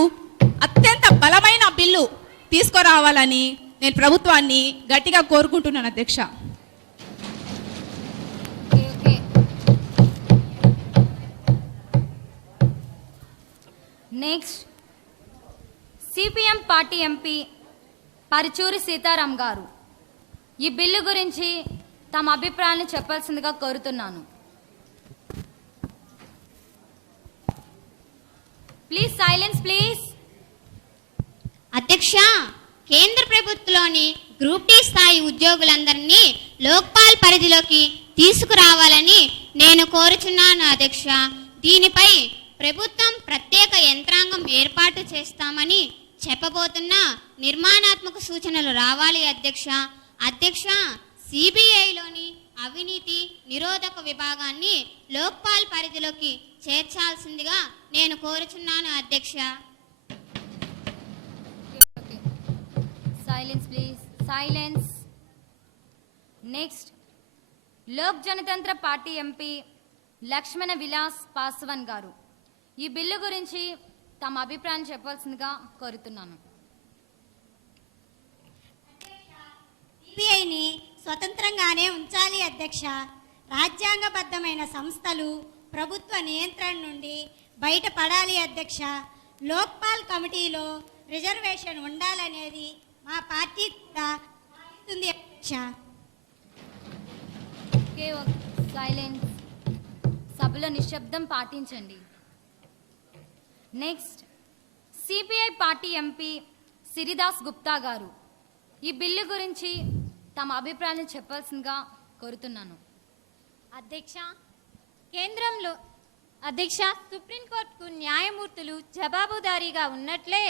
అత్యంత బలమైన బిల్లు తీసుకురావాలని నేను ప్రభుత్వాన్ని గట్టిగా కోరుకుంటున్నాను అధ్యక్ష. Next CPM party MP Paruchuri Sitaram గారు ఈ బిల్లు గురించి తమ అభిప్రాయాన్ని చెప్పాల్సిందిగా కోరుతున్నాను. Please silence please. అధ్యక్ష, కేంద్ర ప్రభుత్వంలోని గ్రూప్ డి స్థాయి ఉద్యోగులందరినీ లోక్పాల్ పరిధిలోకి తీసుకురావాలని నేను కోరుచున్నాను అధ్యక్ష. దీనిపై ప్రభుత్వం ప్రత్యేక యంత్రాంగం ఏర్పాటు చేస్తామని చెప్పబోతున్న నిర్మాణాత్మక సూచనలు రావాలి అధ్యక్ష. అధ్యక్ష, సిబిఐలోని అవినీతి నిరోధక విభాగాన్ని లోక్పాల్ పరిధిలోకి చేర్చాల్సిందిగా నేను కోరుచున్నాను అధ్యక్ష. Silence please, silence. Next Lok Janatantra party MP Lakshmana Vilas Paswan గారు ఈ బిల్లు గురించి తమ అభిప్రాయం చెప్పాల్సిందిగా కోరుతున్నాను. సిబిఐని స్వతంత్రంగానే ఉంచాలి అధ్యక్ష. రాజ్యాంగబద్ధమైన సంస్థలు ప్రభుత్వ నియంత్రణ నుండి బయటపడాలి అధ్యక్ష. లోక్పాల్ కమిటీలో రిజర్వేషన్ ఉండాలనేది మా పార్టీ కూడా భావిస్తుంది అధ్యక్ష. సైలెన్స్. సభలో నిశ్శబ్దం పాటించండి. Next CPI party MP Siridas Gupta గారు ఈ బిల్లు గురించి తమ అభిప్రాయాన్ని చెప్పాల్సిందిగా కోరుతున్నాను. అధ్యక్ష, సుప్రీంకోర్టుకు న్యాయమూర్తులు జవాబుదారీగా ఉన్నట్లే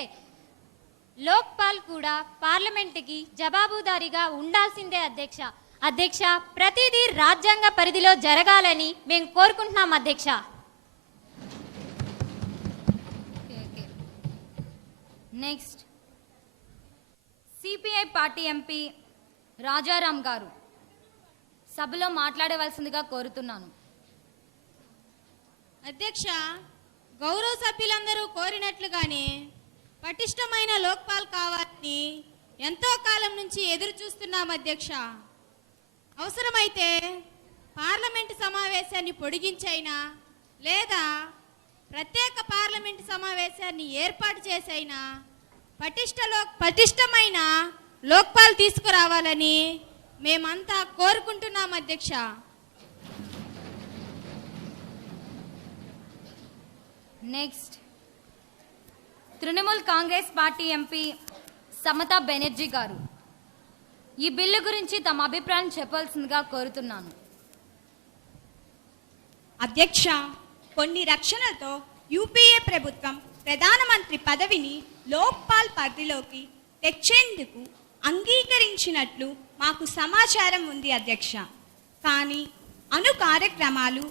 లోక్పాల్ కూడా పార్లమెంటుకి జవాబుదారీగా ఉండాల్సిందే అధ్యక్ష, ప్రతిదీ రాజ్యాంగ పరిధిలో జరగాలని మేము కోరుకుంటున్నాం అధ్యక్ష. Next CPI party MP Rajaram గారు సభలో మాట్లాడవలసిందిగా కోరుతున్నాను. అధ్యక్ష, గౌరవ సభ్యులందరూ కోరినట్లుగానే పటిష్టమైన లోక్పాల్ కావాలని ఎంతో కాలం నుంచి ఎదురు చూస్తున్నాం అధ్యక్ష. అవసరమైతే పార్లమెంటు సమావేశాన్ని పొడిగించైనా లేదా ప్రత్యేక పార్లమెంటు సమావేశాన్ని ఏర్పాటు చేసైనా పటిష్టమైన లోక్పాల్ తీసుకురావాలని మేమంతా కోరుకుంటున్నాం అధ్యక్ష. Next Trinamool Congress party MP Samata Banerjee గారు ఈ బిల్లు గురించి తమ అభిప్రాయం చెప్పాల్సిందిగా కోరుతున్నాను. అధ్యక్ష, కొన్ని రక్షణలతో యూపీఏ ప్రభుత్వం ప్రధానమంత్రి పదవిని లోక్పాల్ పరిధిలోకి తెచ్చేందుకు అంగీకరించినట్లు మాకు సమాచారం ఉంది అధ్యక్ష. కానీ అణు కార్యక్రమాలు,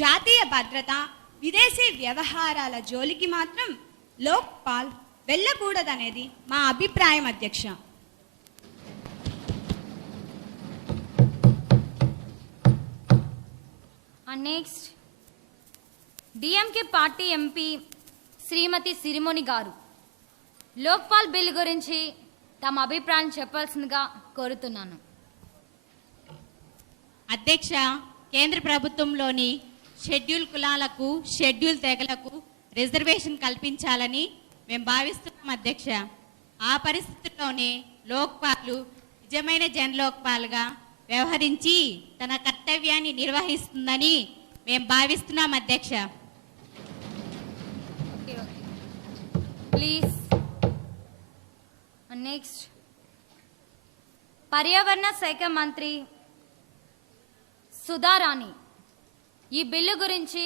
జాతీయ భద్రత, విదేశీ వ్యవహారాల జోలికి మాత్రం లోక్పాల్ వెళ్ళకూడదనేది మా అభిప్రాయం అధ్యక్ష. నెక్స్ట్ డిఎంకే పార్టీ ఎంపీ శ్రీమతి సిరిమోని గారు లోక్పాల్ బిల్ గురించి తమ అభిప్రాయం చెప్పాల్సిందిగా కోరుతున్నాను. అధ్యక్ష, కేంద్ర ప్రభుత్వంలోని షెడ్యూల్ కులాలకు షెడ్యూల్ తెగలకు రిజర్వేషన్ కల్పించాలని మేము భావిస్తున్నాం అధ్యక్ష. ఆ పరిస్థితుల్లోనే లోక్పాల్ నిజమైన జనలోక్పాల్గా వ్యవహరించి తన కర్తవ్యాన్ని నిర్వహిస్తుందని మేము భావిస్తున్నాం అధ్యక్ష. ప్లీజ్. నెక్స్ట్ పర్యావరణ శాఖ మంత్రి సుధారాణి ఈ బిల్లు గురించి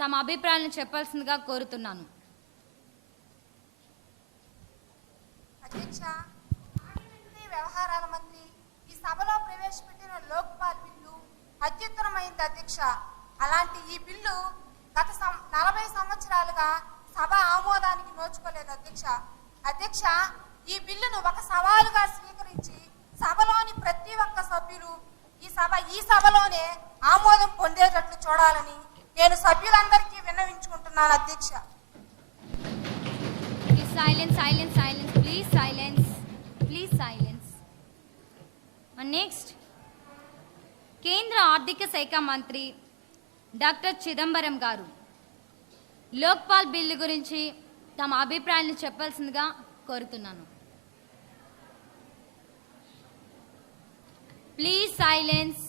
తమ అభిప్రాయాలను చెప్పాల్సిందిగా కోరుతున్నాను. అధ్యక్ష, పార్లమెంటరీ వ్యవహారాల మంత్రి ఈ సభలో ప్రవేశపెట్టిన లోక్పాల్ బిల్లు అత్యుత్తమమైంది అధ్యక్ష. అలాంటి ఈ బిల్లు గత 40 సంవత్సరాలుగా సభ ఆమోదానికి నోచుకోలేదు అధ్యక్ష. అధ్యక్ష, ఈ బిల్లును ఒక సవాలుగా స్వీకరించి సభలోని ప్రతి ఒక్క సభ్యులు ఈ సభలోనే ఆమోదం పొందేటట్లు చూడాలని నేను సభ్యులందరికీ విన్నవించుకుంటున్నాను అధ్యక్ష. Silence silence silence please silence please silence. Next కేంద్ర ఆర్థిక శాఖ మంత్రి డాక్టర్ చిదంబరం గారు లోక్పాల్ బిల్లు గురించి తమ అభిప్రాయాలను చెప్పాల్సిందిగా కోరుతున్నాను. Please silence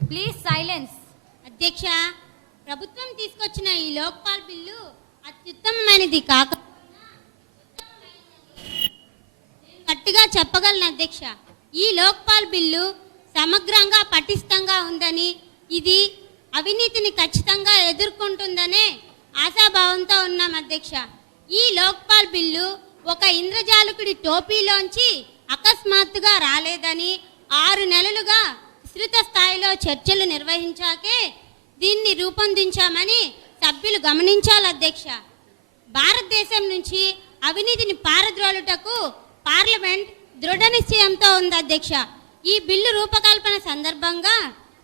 please silence. అధ్యక్ష, ప్రభుత్వం తీసుకొచ్చిన ఈ లోక్పాల్ బిల్లు అత్యుత్తమమైనది కాకపోయినా గట్టిగా చెప్పగలను అధ్యక్ష. ఈ లోక్పాల్ బిల్లు సమగ్రంగా పటిష్టంగా ఉందని, ఇది అవినీతిని ఖచ్చితంగా ఎదుర్కొంటుందనే ఆశాభావంతో ఉన్నాం అధ్యక్ష. ఈ లోక్పాల్ బిల్లు ఒక ఇంద్రజాలకుడి టోపీలోంచి అకస్మాత్తుగా రాలేదని 6 నెలలుగా విస్తృత స్థాయిలో చర్చలు నిర్వహించాకే దీన్ని రూపొందించామని సభ్యులు గమనించాలి అధ్యక్ష. భారతదేశం నుంచి అవినీతిని పారద్రోలుటకు పార్లమెంట్ దృఢ నిశ్చయంతో ఉంది అధ్యక్ష. ఈ బిల్లు రూపకల్పన సందర్భంగా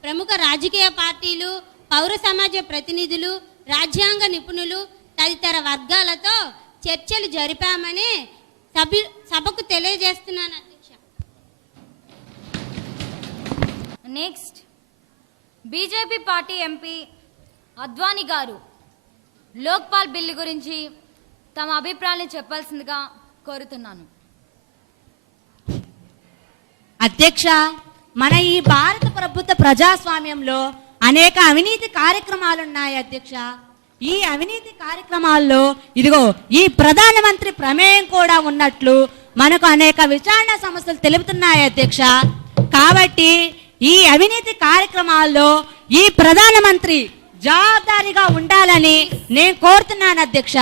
ప్రముఖ రాజకీయ పార్టీలు, పౌర సమాజ ప్రతినిధులు, రాజ్యాంగ నిపుణులు తదితర వర్గాలతో చర్చలు జరిపామని సభకు తెలియజేస్తున్నాను అధ్యక్ష. Next BJP party MP Advani గారు లోక్పాల్ బిల్లు గురించి తమ అభిప్రాయాన్ని చెప్పాల్సిందిగా కోరుతున్నాను. అధ్యక్ష, మన ఈ భారత ప్రభుత్వ ప్రజాస్వామ్యంలో అనేక అవినీతి కార్యక్రమాలు ఉన్నాయి అధ్యక్ష. ఈ అవినీతి కార్యక్రమాల్లో ఇదిగో ఈ ప్రధానమంత్రి ప్రమేయం కూడా ఉన్నట్లు మనకు అనేక విచారణ సంస్థలు తెలుపుతున్నాయి అధ్యక్ష. కాబట్టి ఈ అవినీతి కార్యక్రమాల్లో ఈ ప్రధానమంత్రి జవాబుదారీగా ఉండాలని నేను కోరుతున్నాను అధ్యక్ష.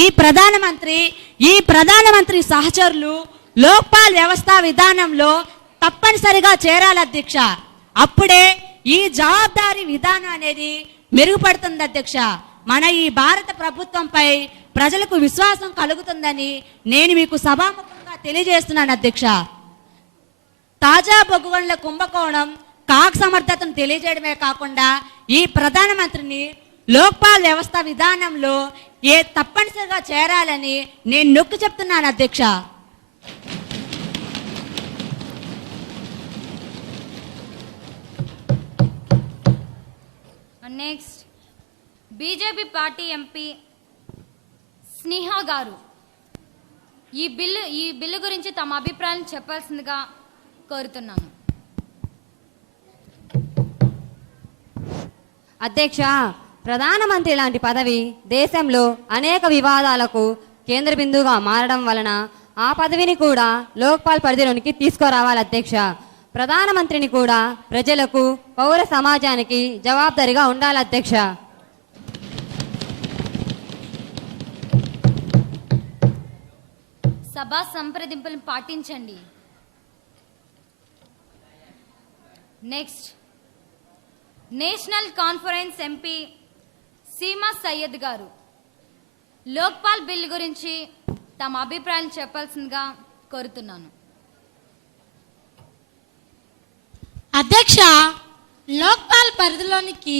ఈ ప్రధానమంత్రి సహచరులు లోక్పాల్ వ్యవస్థ విధానంలో తప్పనిసరిగా చేరాలి అధ్యక్ష. అప్పుడే ఈ జవాబుదారీ విధానం అనేది మెరుగుపడుతుంది అధ్యక్ష. మన ఈ భారత ప్రభుత్వంపై ప్రజలకు విశ్వాసం కలుగుతుందని నేను మీకు సభాముఖంగా తెలియజేస్తున్నాను అధ్యక్ష. తాజా బొగ్గు గనుల కుంభకోణం కాక్ సమర్థతను తెలియజేయడమే కాకుండా ఈ ప్రధానమంత్రిని లోక్పాల్ వ్యవస్థ విధానంలో తప్పనిసరిగా చేరాలని నేను నొక్కి చెప్తున్నాను అధ్యక్ష. Next BJP party MP Sneha గారు ఈ బిల్లు గురించి తమ అభిప్రాయాన్ని చెప్పాల్సిందిగా కోరుతున్నాను. అధ్యక్ష, ప్రధానమంత్రి లాంటి పదవి దేశంలో అనేక వివాదాలకు కేంద్ర బిందువుగా మారడం వలన ఆ పదవిని కూడా లోక్పాల్ పరిధిలోనికి తీసుకురావాలి అధ్యక్ష. ప్రధానమంత్రిని కూడా ప్రజలకు, పౌర సమాజానికి జవాబుదారీగా ఉండాలి అధ్యక్ష. సభా సంప్రదింపులను పాటించండి. Next national conference MP Seema Syed గారు లోక్పాల్ బిల్ గురించి తమ అభిప్రాయం చెప్పాల్సిందిగా కోరుతున్నాను. అధ్యక్ష, లోక్పాల్ పరిధిలోనికి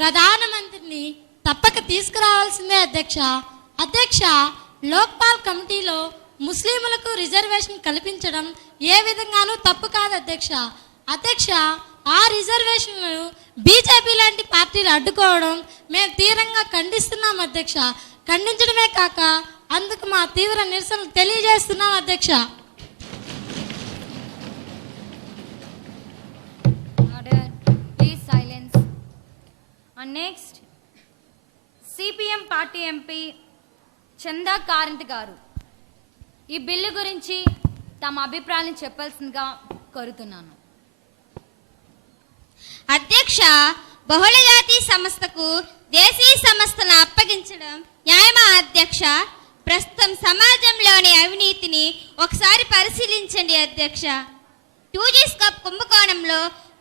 ప్రధానమంత్రిని తప్పక తీసుకురావాల్సిందే అధ్యక్ష. అధ్యక్ష, లోక్పాల్ కమిటీలో ముస్లింలకు రిజర్వేషన్ కల్పించడం ఏ విధంగానూ తప్పు కాదు అధ్యక్ష. అధ్యక్ష, ఆ రిజర్వేషన్లను బీజేపీ లాంటి పార్టీలు అడ్డుకోవడం మేము తీవ్రంగా ఖండిస్తున్నాం అధ్యక్ష. ఖండించడమే కాక అందుకు మా తీవ్ర నిరసనలు తెలియజేస్తున్నాం అధ్యక్ష. Please silence. Next CPM party MP చందా కారంత్ గారు ఈ బిల్లు గురించి తమ అభిప్రాయాన్ని చెప్పాల్సిందిగా కోరుతున్నాను. అధ్యక్ష, బహుళజాతి సంస్థకు దేశీయ సంస్థలను అప్పగించడం న్యాయమా అధ్యక్ష? ప్రస్తుతం సమాజంలోని అవినీతిని ఒకసారి పరిశీలించండి అధ్యక్ష. 2G స్కోప్ కుంభకోణంలో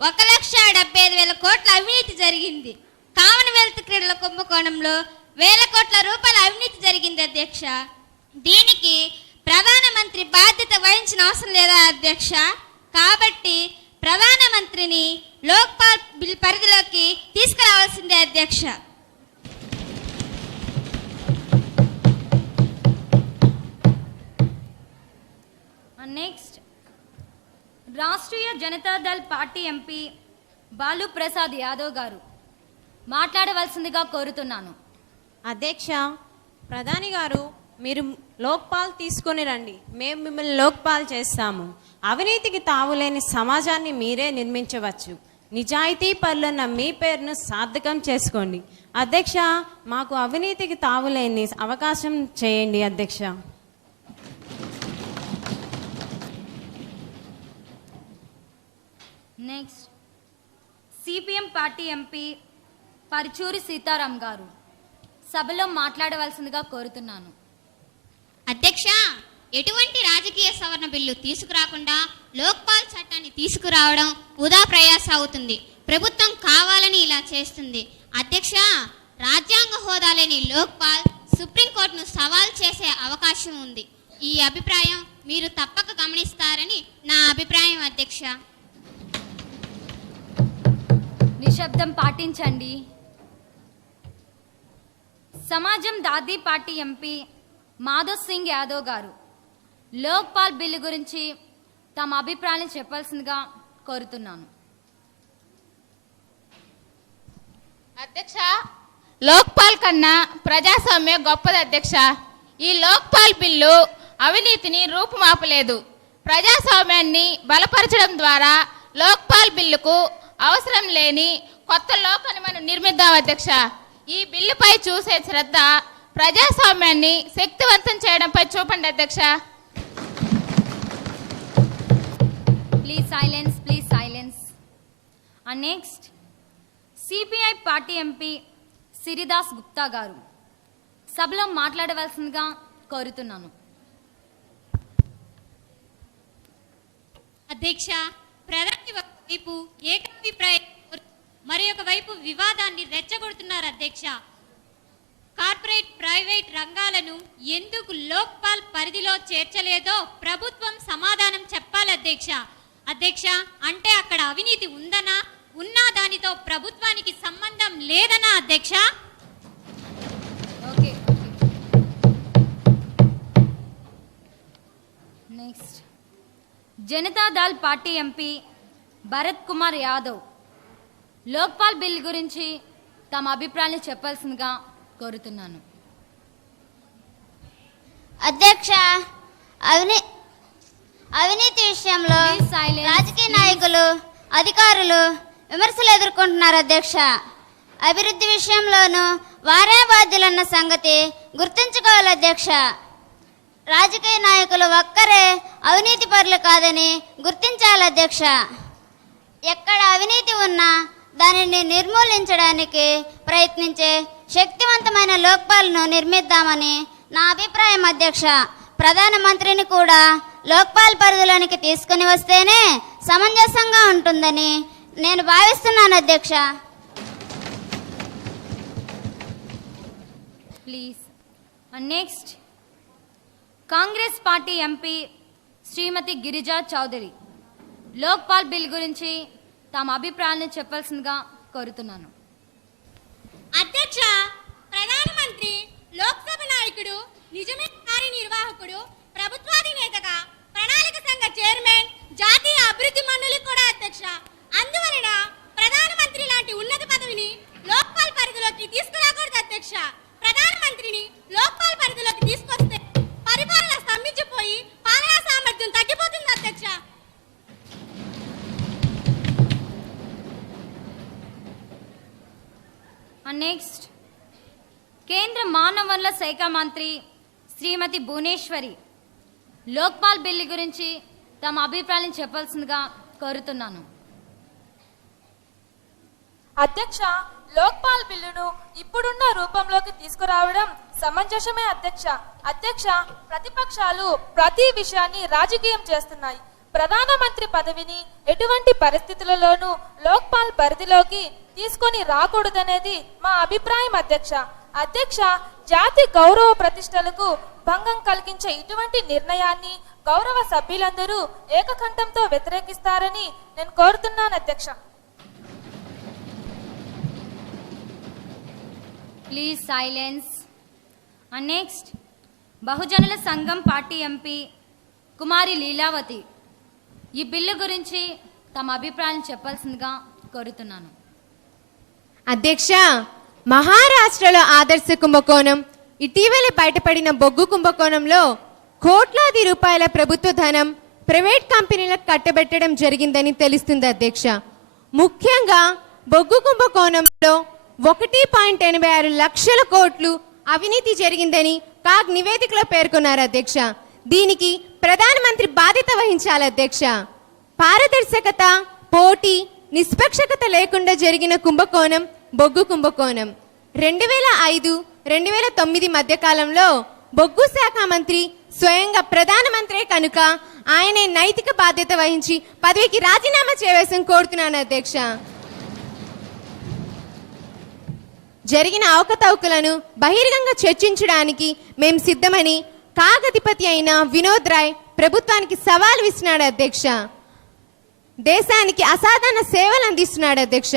1,75,000 కోట్ల అవినీతి జరిగింది. కామన్వెల్త్ క్రీడల కుంభకోణంలో వేల కోట్ల రూపాయల అవినీతి జరిగింది అధ్యక్ష. దీనికి ప్రధానమంత్రి బాధ్యత వహించిన అవసరం లేదా అధ్యక్ష? కాబట్టి ప్రధానమంత్రిని లోక్పాల్ బిల్ పరిధిలోకి తీసుకురావాల్సిందే అధ్యక్ష. Next Rashtriya Janata Dal party MP Balu Prasad Yadav గారు మాట్లాడవలసిందిగా కోరుతున్నాను. అధ్యక్ష, ప్రధాని గారు, మీరు లోక్పాల్ తీసుకొని రండి, మేము మిమ్మల్ని లోక్పాల్ చేస్తాము. అవినీతికి తావులేని సమాజాన్ని మీరే నిర్మించవచ్చు. నిజాయితీ పరులన్న మీ పేరును సార్థకం చేసుకోండి. అధ్యక్ష, మాకు అవినీతికి తావులేని అవకాశం చేయండి అధ్యక్ష. Next CPM party MP Paruchuri Sitaram గారు సభలో మాట్లాడవలసిందిగా కోరుతున్నాను. అధ్యక్ష, ఎటువంటి రాజకీయ సవరణ బిల్లు తీసుకురాకుండా లోక్పాల్ చట్టాన్ని తీసుకురావడం వృధా ప్రయాస అవుతుంది. ప్రభుత్వం కావాలని ఇలా చేస్తుంది. అధ్యక్ష, రాజ్యాంగ హోదా లేని లోక్పాల్ సుప్రీంకోర్టును సవాల్ చేసే అవకాశం ఉంది. ఈ అభిప్రాయం మీరు తప్పక గమనిస్తారని నా అభిప్రాయం అధ్యక్ష. నిశ్శబ్దం పాటించండి. సమాజం దాదీ పార్టీ ఎంపీ మాధవ్ సింగ్ యాదవ్ గారు లోక్పాల్ బిల్లు గురించి తమ అభిప్రాయాన్ని చెప్పాల్సిందిగా కోరుతున్నాను. అధ్యక్ష, లోక్పాల్ కన్నా ప్రజాస్వామ్యం గొప్పది అధ్యక్ష. ఈ లోక్పాల్ బిల్లు అవినీతిని రూపుమాపలేదు. ప్రజాస్వామ్యాన్ని బలపరచడం ద్వారా లోక్పాల్ బిల్లుకు అవసరం లేని కొత్త లోకాన్ని మనం నిర్మిద్దాం అధ్యక్ష. ఈ బిల్లుపై చూసే శ్రద్ధ ప్రజాస్వామ్యాన్ని శక్తివంతం చేయడంపై చూపండి అధ్యక్ష. Please silence, please silence. Next CPI party MP Siridas Gupta గారు సభలో మాట్లాడవలసిందిగా కోరుతున్నాను. అధ్యక్ష, ప్రధాని వైపు ఏకాభిప్రాయం మరి ఒక వైపు వివాదాన్ని రెచ్చగొడుతున్నారు అధ్యక్ష. కార్పొరేట్ ప్రైవేట్ రంగాలను ఎందుకు లోక్పాల్ పరిధిలో చేర్చలేదో ప్రభుత్వం సమాధానం చెప్పాలి అధ్యక్ష. అధ్యక్ష, అంటే అక్కడ అవినీతి ఉందనా, ఉన్నా దానితో ప్రభుత్వానికి సంబంధం లేదనా అధ్యక్ష? Okay. Next Janata Dal party MP Bharat Kumar Yadav Lokpal bill గురించి తమ అభిప్రాయాన్ని చెప్పాల్సిందిగా కోరుతున్నాను. అధ్యక్ష, అవినీతి విషయంలో రాజకీయ నాయకులు, అధికారులు విమర్శలు ఎదుర్కొంటున్నారు అధ్యక్ష. అభివృద్ధి విషయంలోనూ వారే బాధ్యులన్న సంగతి గుర్తుంచుకోవాలి అధ్యక్ష. రాజకీయ నాయకులు ఒక్కరే అవినీతి పరులు కాదని గుర్తించాలి అధ్యక్ష. ఎక్కడ అవినీతి ఉన్నా దానిని నిర్మూలించడానికి ప్రయత్నించే శక్తివంతమైన లోక్పాల్ను నిర్మిద్దామని నా అభిప్రాయం అధ్యక్ష. ప్రధానమంత్రిని కూడా లోక్పాల్ పరిధిలోనికి తీసుకుని వస్తేనే సమంజసంగా ఉంటుందని నేను భావిస్తున్నాను అధ్యక్ష. Please. Next Congress party MP Shrimati Girija Chaudhary Lokpal bill గురించి తమ అభిప్రాయాన్ని చెప్పాల్సిందిగా కోరుతున్నాను. అధ్యక్ష, ప్రధానమంత్రి లోక్సభ నాయకుడు, నిజమైన కార్యనిర్వాహకుడు, ప్రభుత్వాధినేతగా ప్రణాళిక సంఘ చైర్మన్, జాతీయ అభివృద్ధి మండలి కూడా అధ్యక్ష. అందువలన నెక్స్ట్ కేంద్ర మానవ వనరుల శాఖ మంత్రి శ్రీమతి భువనేశ్వరి లోక్పాల్ బిల్లు గురించి తమ అభిప్రాయాలను చెప్పాల్సిందిగా కోరుతున్నాను. అధ్యక్ష, లోక్పాల్ బిల్లును ఇప్పుడున్న రూపంలోకి తీసుకురావడం సమంజసమే అధ్యక్ష, ప్రతిపక్షాలు ప్రతి విషయాన్ని రాజకీయం చేస్తున్నాయి. ప్రధానమంత్రి పదవిని ఎటువంటి పరిస్థితులలోనూ లోక్పాల్ పరిధిలోకి తీసుకొని రాకూడదనేది మా అభిప్రాయం అధ్యక్ష, జాతి గౌరవ ప్రతిష్టలకు భంగం కలిగించే ఇటువంటి నిర్ణయాన్ని గౌరవ సభ్యులందరూ ఏకకంఠంతో వ్యతిరేకిస్తారని నేను కోరుతున్నాను అధ్యక్ష. Please silence. నెక్స్ట్ బహుజనుల సంఘం పార్టీ ఎంపీ కుమారి లీలావతి ఈ బిల్లు గురించి తమ అభిప్రాయం చెప్పాల్సిందిగా కోరుతున్నాను. అధ్యక్ష, మహారాష్ట్రలో ఆదర్శ కుంభకోణం, ఇటీవల బయటపడిన బొగ్గు కుంభకోణంలో కోట్లాది రూపాయల ప్రభుత్వ ధనం ప్రైవేట్ కంపెనీలకు కట్టబెట్టడం జరిగిందని తెలుస్తుంది అధ్యక్ష. ముఖ్యంగా బొగ్గు కుంభకోణంలో 1.86 లక్షల కోట్లు అవినీతి జరిగిందని కాగ్ నివేదికలో పేర్కొన్నారు అధ్యక్ష. దీనికి ప్రధానమంత్రి బాధ్యత వహించాలి అధ్యక్ష. పారదర్శకత, పోటీ, నిష్పక్షత లేకుండా జరిగిన కుంభకోణం బొగ్గు కుంభకోణం. 2005-2009 మధ్య కాలంలో బొగ్గు శాఖ మంత్రి స్వయంగా ప్రధానమంత్రి కనుక ఆయనే నైతిక బాధ్యత వహించి పదవికి రాజీనామా చేయవలసిన కోరుతున్నాను అధ్యక్ష. జరిగిన అవకతవకలను బహిరంగంగా చర్చించడానికి మేము సిద్ధమని కాగ్ అధిపతి అయిన వినోద్ రాయ్ ప్రభుత్వానికి సవాల్ విసినాడు అధ్యక్ష. దేశానికి అసాధారణ సేవలు అందిస్తున్నాడు అధ్యక్ష.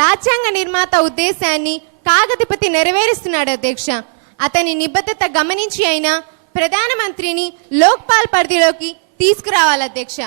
రాజ్యాంగ నిర్మాత ఉద్దేశాన్ని కాగ్ అధిపతి నెరవేరుస్తున్నాడు అధ్యక్ష. అతని నిబద్ధత గమనించి అయినా ప్రధానమంత్రిని లోక్పాల్ పరిధిలోకి తీసుకురావాలి అధ్యక్ష.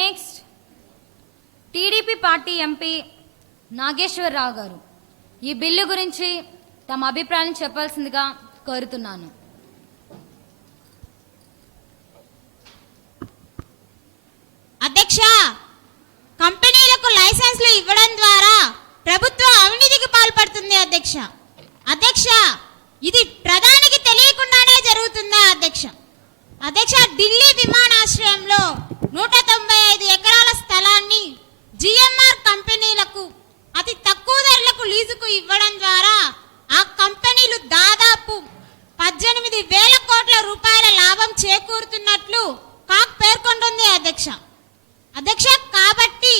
Next TDP party MP Nageswararao గారు ఈ బిల్లు గురించి తమ అభిప్రాయం చెప్పాల్సిందిగా కోరుతున్నాను. అధ్యక్ష, కంపెనీలకు లైసెన్స్లు ఇవ్వడం ద్వారా ప్రభుత్వం అవినీతికి పాల్పడుతుంది అధ్యక్ష, ఇది ప్రధానికి తెలియకుండానే జరుగుతుందా అధ్యక్ష? ఢిల్లీ విమానాశ్రయంలో 195 ఎకరాల స్థలాన్ని జిఎంఆర్ కంపెనీలకు అతి తక్కువ ధరలకు లీజుకు ఇవ్వడం ద్వారా ఆ కంపెనీలు దాదాపు 18,000 కోట్ల రూపాయల లాభం చేకూరుతున్నట్లు కాగ్ పేర్కొంటుంది అధ్యక్ష. కాబట్టి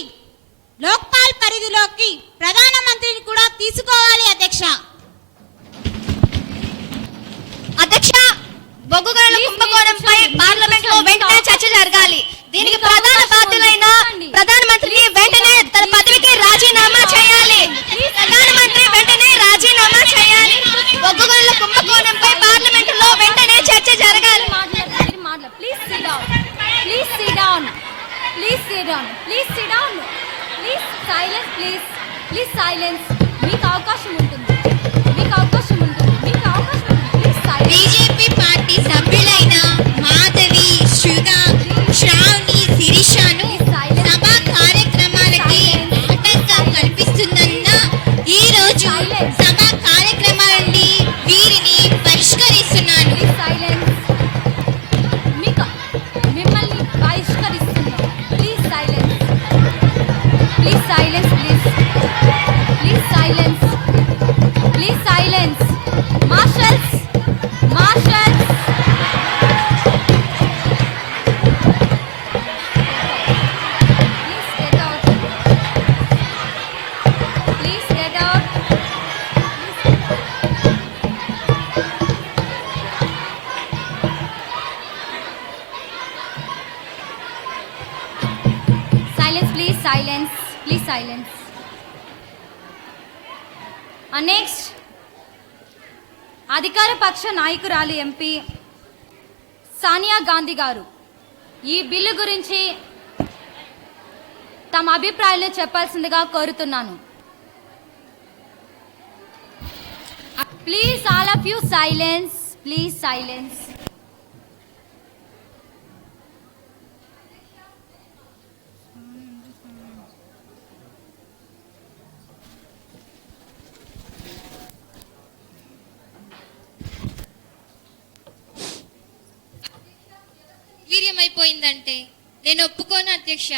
లోక్పాల్ పరిధిలోకి ప్రధానమంత్రిని కూడా తీసుకోవాలి అధ్యక్ష. బొగ్గు గనుల కుంభకోణంపై పార్లమెంట్ లో వెంటనే చర్చ జరగాలి. దీనికి ప్రధాన బాధ్యులైన ప్రధానమంత్రి వెంటనే తన పదవికి రాజీనామా చేయాలి. బొగ్గు గనుల కుంభకోణంపై పార్లమెంట్ లో వెంటనే చర్చ జరగాలి. Please silence. మీకు అవకాశం ఉంటుంది. బీజేపీ పార్టీ సభ్యులైన మాధవి, సుధా, శ్రావణి, శిరీషను సభా కార్యక్రమాలకి ఆటంకం కల్పిస్తుందన్న ఈ రోజు సభా కార్యక్రమాల నుండి వీరిని బహిష్కరిస్తున్నాను. మిమ్మల్ని బహిష్కరిస్తున్నాను. Please silence. Marshals. Please get out. Silence. Next, అధికార పక్ష నాయకురాలు ఎంపీ సానియా గాంధీ గారు ఈ బిల్లు గురించి తమ అభిప్రాయాలను చెప్పాల్సిందిగా కోరుతున్నాను. Please all of you silence, please silence. వీర్యమైపోయిందంటే నేను ఒప్పుకోను అధ్యక్ష.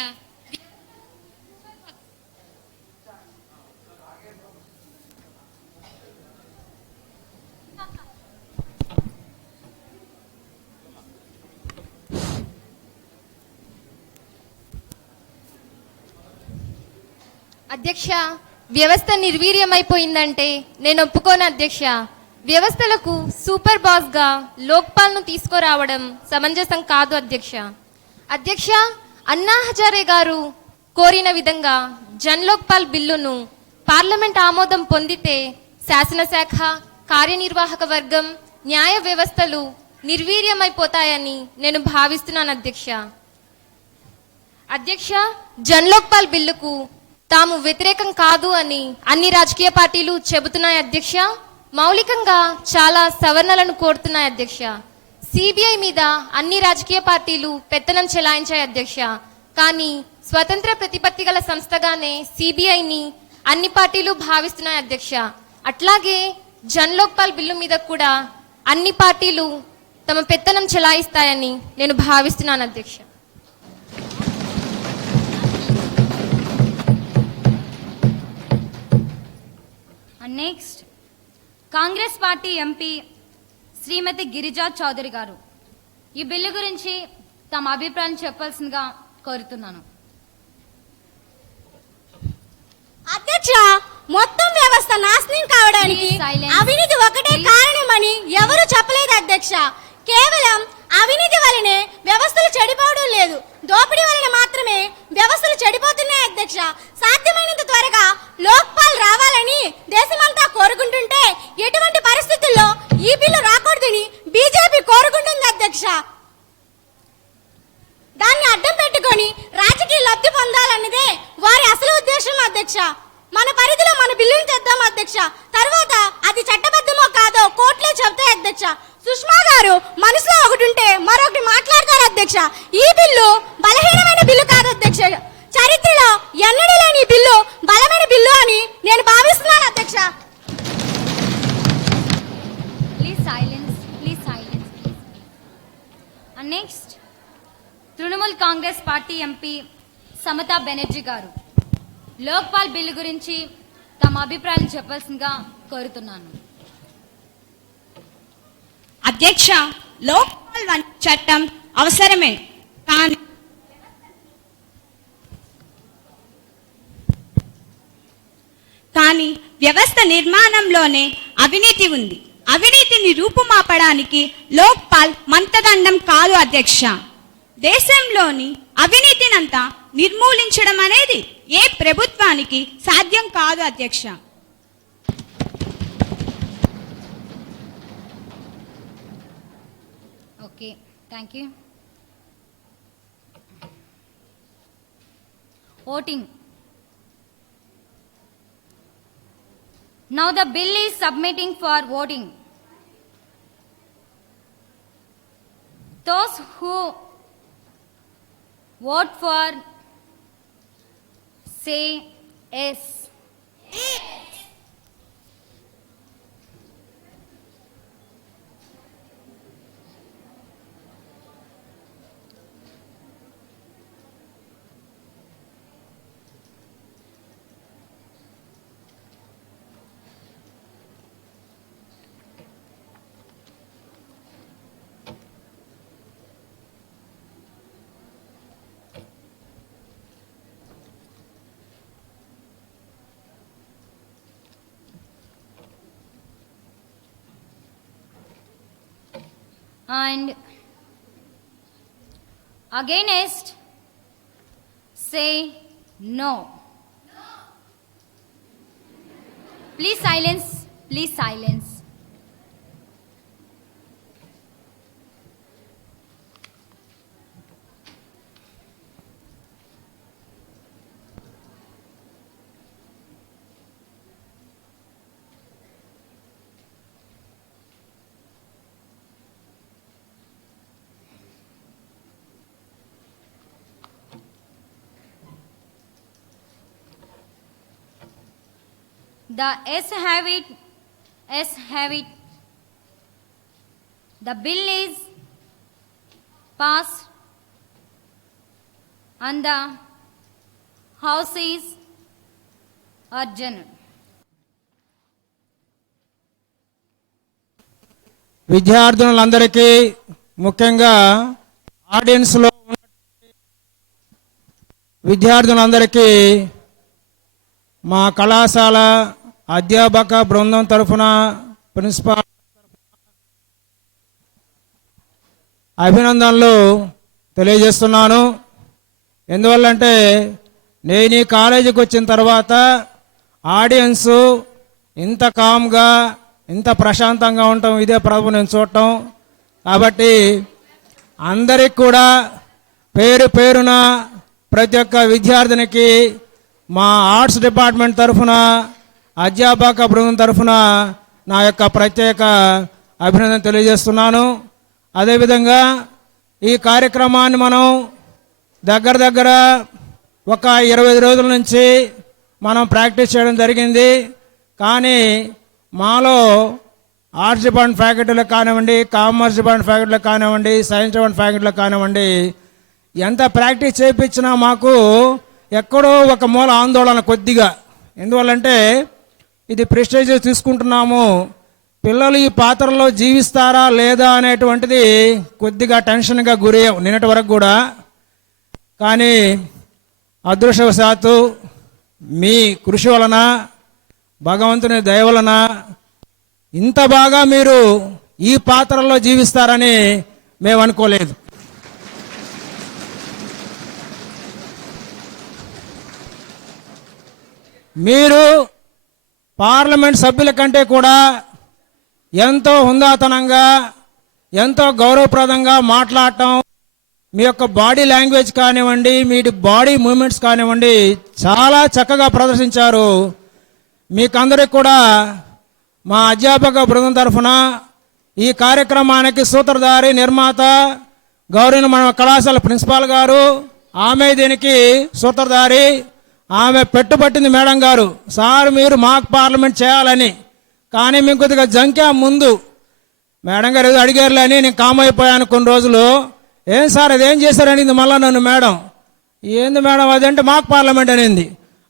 అధ్యక్ష, వ్యవస్థ నిర్వీర్యమైపోయిందంటే నేను ఒప్పుకోను అధ్యక్ష. వ్యవస్థలకు సూపర్ బాస్గా లోక్పాల్ను తీసుకురావడం సమంజసం కాదు అధ్యక్ష. అధ్యక్ష, అన్నా హజారే గారు కోరిన విధంగా జన్ లోక్పాల్ బిల్లును పార్లమెంట్ ఆమోదం పొందితే శాసనశాఖ, కార్యనిర్వాహక వర్గం, న్యాయ వ్యవస్థలు నిర్వీర్యమైపోతాయని నేను భావిస్తున్నాను అధ్యక్ష. అధ్యక్ష, జన్ లోక్పాల్ బిల్లుకు తాము వ్యతిరేకం కాదు అని అన్ని రాజకీయ పార్టీలు చెబుతున్నాయి అధ్యక్ష. మౌలికంగా చాలా సవరణలను కోరుతున్నాయి అధ్యక్ష. సిబిఐ మీద అన్ని రాజకీయ పార్టీలు పెత్తనం చెలాయించాయి అధ్యక్ష. కానీ స్వతంత్ర ప్రతిపత్తి గల సంస్థగానే సిబిఐని అన్ని పార్టీలు భావిస్తున్నాయి అధ్యక్ష. అట్లాగే జన్ లోక్పాల్ బిల్లు మీద కూడా అన్ని పార్టీలు తమ పెత్తనం చెలాయిస్తాయని నేను భావిస్తున్నాను అధ్యక్ష. Next Congress party MP Shrimati Girija Chowdary గారు ఈ బిల్లు గురించి తమ అభిప్రాయం చెప్పాల్సిందిగా కోరుతున్నాను. అధ్యక్ష, మొత్తం వ్యవస్థ నాశనం కావడానికి అవినీతి ఒకటే కారణమని ఎవరు చెప్పలేదు అధ్యక్ష. కేవలం అవినీతి వలనే వ్యవస్థలు చెడిపోవడం లేదు, దోపిడీ వలన మాత్రమే వ్యవస్థలు చెడిపోతున్నాయి అధ్యక్ష. సాధ్యమైనంత త్వరగా లోక్పాల్ రావాలని దేశమంతా కోరుకుంటుంటే ఎటువంటి పరిస్థితుల్లో ఈ బిల్లు రాకూడదని బీజేపీ కోరుకుంటుంది అధ్యక్ష. దాన్ని అడ్డం పెట్టుకొని రాజకీయ లబ్ధి పొందాలన్నదే వారి అసలు ఉద్దేశం అధ్యక్ష. మన పరిధిలో మన బిల్లును తెద్దాం అధ్యక్ష. తర్వాత అది చట్టబద్ధమో కాదో కోర్టులే చెబుతాయి అధ్యక్ష. సుష్మా గారు మనసులో ఒకటి ఉంటే మరొకటి మాట్లాడతారు అధ్యక్ష. ఈ బిల్లు బలహీనమైన బిల్లు కాదు అధ్యక్ష. చరిత్రలో ఎన్నడూ లేని బిల్లు బలమైన బిల్లు అని నేను భావిస్తున్నాను అధ్యక్ష. Please silence, please silence. Next Trinamool Congress party MP Samata Banerjee Lokpal bill bill గురించి తమ అభిప్రాయం చెప్పాల్సిందిగా కోరుతున్నాను. అధ్యక్ష, లోక్పాల్ వంటి చట్టం అవసరమే, కానీ వ్యవస్థ నిర్మాణంలోనే అవినీతి ఉంది. అవినీతిని రూపుమాపడానికి లోక్పాల్ మంత్రదండం కాదు అధ్యక్ష. దేశంలోని అవినీతినంతా నిర్మూలించడం అనేది ఏ ప్రభుత్వానికి సాధ్యం కాదు అధ్యక్ష. Okay, thank you. Voting. Now the bill is submitting for voting. Those who vote for say yes. And against say no. Please silence, please silence. The ayes have it. Ayes have it. The bill is passed and the House is adjourned. విద్యార్థులందరికీ ముఖ్యంగా ఆడియన్స్లో విద్యార్థులందరికీ మా కళాశాల అధ్యాపక బృందం తరఫున principal అభినందనలు తెలియజేస్తున్నాను. ఎందువల్లంటే నేను ఈ కాలేజీకి వచ్చిన తర్వాత ఆడియన్స్ ఇంత కామ్గా ఇంత ప్రశాంతంగా ఉండటం ఇదే ప్రభు నేను చూడటం. కాబట్టి అందరికి కూడా పేరు పేరున ప్రతి ఒక్క విద్యార్థినికి మా ఆర్ట్స్ డిపార్ట్మెంట్ తరఫున అధ్యాపక బృందం తరఫున నా యొక్క ప్రత్యేక అభినందన తెలియజేస్తున్నాను. అదేవిధంగా ఈ కార్యక్రమాన్ని మనం దగ్గర ఒక 25 రోజుల నుంచి మనం ప్రాక్టీస్ చేయడం జరిగింది. కానీ మాలో ఆర్ట్స్ డిపార్ట్మెంట్ ఫ్యాకల్టీలో కానివ్వండి, కామర్స్ డిపార్ట్మెంట్ ఫ్యాకల్టీలో కానివ్వండి, సైన్స్ డిపార్ట్మెంట్ ఫ్యాకల్టీలో కానివ్వండి, ఎంత ప్రాక్టీస్ చేయించినా మాకు ఎక్కడో ఒక మూల ఆందోళన కొద్దిగా. ఎందువల్లంటే ఇది ప్రెస్టేజ్ తీసుకుంటున్నాము, పిల్లలు ఈ పాత్రలో జీవిస్తారా లేదా అనేటువంటిది కొద్దిగా టెన్షన్గా గురయ్యాం నిన్నటి వరకు కూడా. కానీ అదృష్టవశాత్తు మీ కృషి వలన, భగవంతుని దయ వలన ఇంత బాగా మీరు ఈ పాత్రలో జీవిస్తారని మేము అనుకోలేదు. మీరు పార్లమెంట్ సభ్యుల కంటే కూడా ఎంతో హుందాతనంగా, ఎంతో గౌరవప్రదంగా మాట్లాడటం, మీ యొక్క బాడీ లాంగ్వేజ్ కానివ్వండి, మీ బాడీ మూమెంట్స్ కానివ్వండి చాలా చక్కగా ప్రదర్శించారు. మీకందరికి కూడా మా అధ్యాపక బృందం తరఫున ఈ కార్యక్రమానికి సూత్రధారి, నిర్మాత గౌరవ మన కళాశాల ప్రిన్సిపాల్ గారు, ఆమె దీనికి సూత్రధారి, ఆమె పెట్టుబట్టింది మేడం గారు. సార్ మీరు మాక్ పార్లమెంట్ చేయాలని, కానీ మేము కొద్దిగా జంక్యా ముందు మేడం గారు ఏదో అడిగారులే అని నేను కామ్ అయిపోయాను కొన్ని రోజులు. ఏం సార్ అదేం చేశారనింది మళ్ళీ నన్ను మేడం. ఏంది మేడం అదంటే మాక్ పార్లమెంట్ అనింది.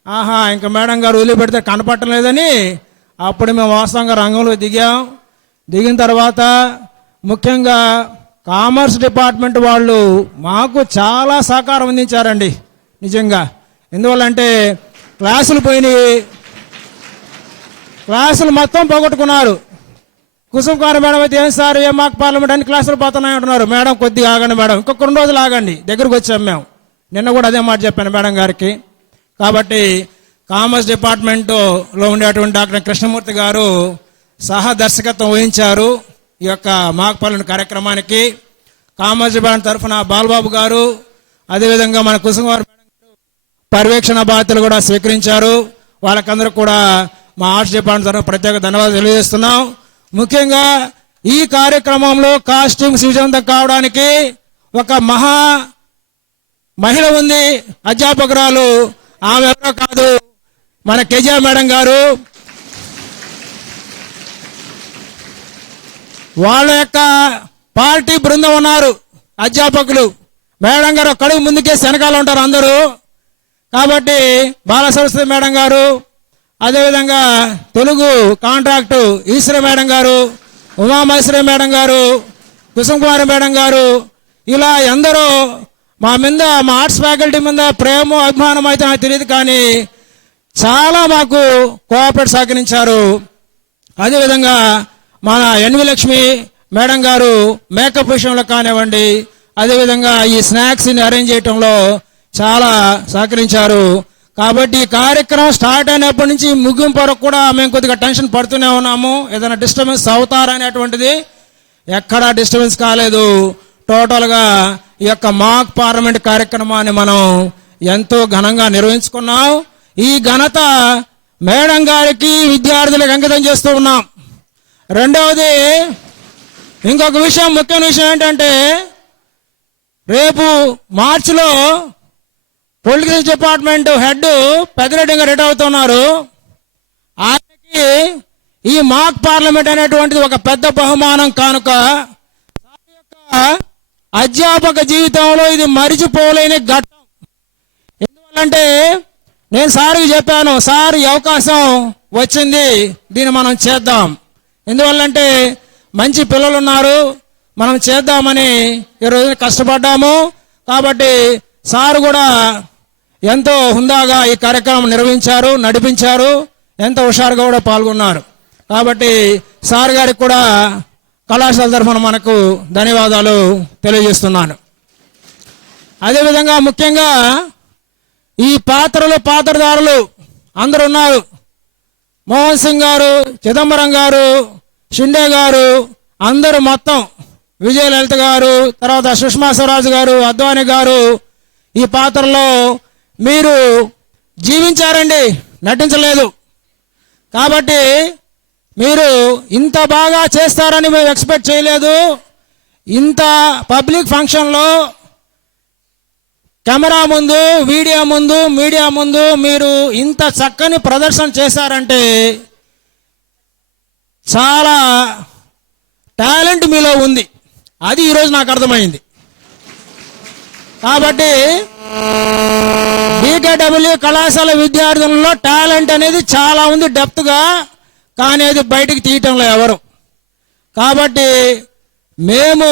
ఆహా ఇంకా మేడం గారు వదిలిపెడితే కనపడటం లేదని అప్పుడు మేము వాస్తవంగా రంగంలో దిగాం. దిగిన తర్వాత ముఖ్యంగా కామర్స్ డిపార్ట్మెంట్ వాళ్ళు మాకు చాలా సహకారం అందించారండి నిజంగా. ఎందువల్లంటే క్లాసులు పోయినాయి, క్లాసులు మొత్తం పోగొట్టుకున్నారు. కుసుమ్ కుమార్ మేడం అయితే ఏం సార్ ఏ మాకు పార్లమెంట్ అన్ని క్లాసులు పోతున్నాయి అంటున్నారు. మేడం కొద్దిగా ఆగండి మేడం, ఇంకొక 2 రోజులు ఆగండి, దగ్గరకు వచ్చాం మేము. నిన్న కూడా అదే మాట చెప్పాను మేడం గారికి. కాబట్టి కామర్స్ డిపార్ట్మెంట్లో ఉండేటువంటి డాక్టర్ కృష్ణమూర్తి గారు సహదర్శకత్వం వహించారు ఈ యొక్క మాక్ పార్లమెంట్ కార్యక్రమానికి. కామర్స్ డిపార్ట్మెంట్ తరఫున బాలబాబు గారు, అదేవిధంగా మన కుసుమ్ కుమార్ పర్యవేక్షణ బాధ్యతలు కూడా స్వీకరించారు. వాళ్ళకందరూ కూడా మా ఆర్ట్స్ డిపార్ట్మెంట్ తరఫున ప్రత్యేక ధన్యవాదాలు తెలియజేస్తున్నాం. ముఖ్యంగా ఈ కార్యక్రమంలో కాస్ట్యూమ్స్ విజయవంతం కావడానికి ఒక మహిళ ఉంది, అధ్యాపకురాలు. ఆమె ఎవరో కాదు, మన కెజా మేడం గారు. వాళ్ళ యొక్క పార్టీ బృందం ఉన్నారు అధ్యాపకులు. మేడం గారు కడుగు ముందుకేసి వెనకాల ఉంటారు అందరూ. కాబట్టి బాల సరస్వతి మేడం గారు, అదేవిధంగా తెలుగు కాంట్రాక్టు ఈశ్వర మేడం గారు, ఉమామహేశ్వరి మేడం గారు, కుసుమ్ కుమార్ మేడం గారు, ఇలా ఎందరో మా ఆర్ట్స్ ఫ్యాకల్టీ మీద ప్రేమ అభిమానం అయితే నాకు తెలియదు, కానీ చాలా మాకు కోఆపరేట్ సహకరించారు. అదేవిధంగా మన ఎన్వి లక్ష్మి మేడం గారు మేకప్ విషయంలో కానివ్వండి, అదేవిధంగా ఈ స్నాక్స్ని అరేంజ్ చేయటంలో చాలా సహకరించారు. కాబట్టి ఈ కార్యక్రమం స్టార్ట్ అయినప్పటి నుంచి ముగింపు వరకు కూడా మేము కొద్దిగా టెన్షన్ పడుతూనే ఉన్నాము. ఏదైనా డిస్టర్బెన్స్ అవుతారనేటువంటిది ఎక్కడా డిస్టర్బెన్స్ కాలేదు. టోటల్గా ఈ యొక్క మాక్ పార్లమెంట్ కార్యక్రమాన్ని మనం ఎంతో ఘనంగా నిర్వహించుకున్నాం. ఈ ఘనత మేడం గారికి, విద్యార్థులకు అంకితం చేస్తూ ఉన్నాం. రెండవది ఇంకొక విషయం, ముఖ్యమైన విషయం ఏంటంటే రేపు మార్చిలో పొలిటికల్ డిపార్ట్మెంట్ హెడ్ పెద్దరెడ్డి గారు రిటైర్ అవుతున్నారు. ఆయన ఈ మాక్ పార్లమెంట్ అనేటువంటిది ఒక పెద్ద బహుమానం కానుక అధ్యాపక జీవితంలో ఇది మరిచిపోలేని ఘట్టం. ఎందువల్లంటే నేను సార్కి చెప్పాను, సార్ ఈ అవకాశం వచ్చింది, దీన్ని మనం చేద్దాం. ఎందువల్లంటే మంచి పిల్లలు ఉన్నారు, మనం చేద్దామని ఈరోజు కష్టపడ్డాము. కాబట్టి సార్ కూడా ఎంతో హుందాగా ఈ కార్యక్రమం నిర్వహించారు, నడిపించారు, ఎంతో హుషారుగా కూడా పాల్గొన్నారు. కాబట్టి సార్ గారికి కూడా కళాశాల తరఫున మనకు ధన్యవాదాలు తెలియజేస్తున్నాను. అదేవిధంగా ముఖ్యంగా ఈ పాత్రదారులు అందరూ ఉన్నారు. మోహన్ సింగ్ గారు, చిదంబరం గారు, షిండే గారు, అందరూ మొత్తం విజయలలిత గారు, తర్వాత సుష్మా స్వరాజ్ గారు, అద్వానీ గారు ఈ పాత్రలో మీరు జీవించారండి, నటించలేదు. కాబట్టి మీరు ఇంత బాగా చేస్తారని మేము ఎక్స్పెక్ట్ చేయలేదు. ఇంత పబ్లిక్ ఫంక్షన్లో కెమెరా ముందు, మీడియా ముందు మీరు ఇంత చక్కని ప్రదర్శన చేశారంటే చాలా టాలెంట్ మీలో ఉంది. అది ఈరోజు నాకు అర్థమైంది. కాబట్టి బీకేడబ్ల్యూ కళాశాల విద్యార్థులలో టాలెంట్ అనేది చాలా ఉంది డెప్త్గా, కానీ అది బయటికి తీయటంలో ఎవరు. కాబట్టి మేము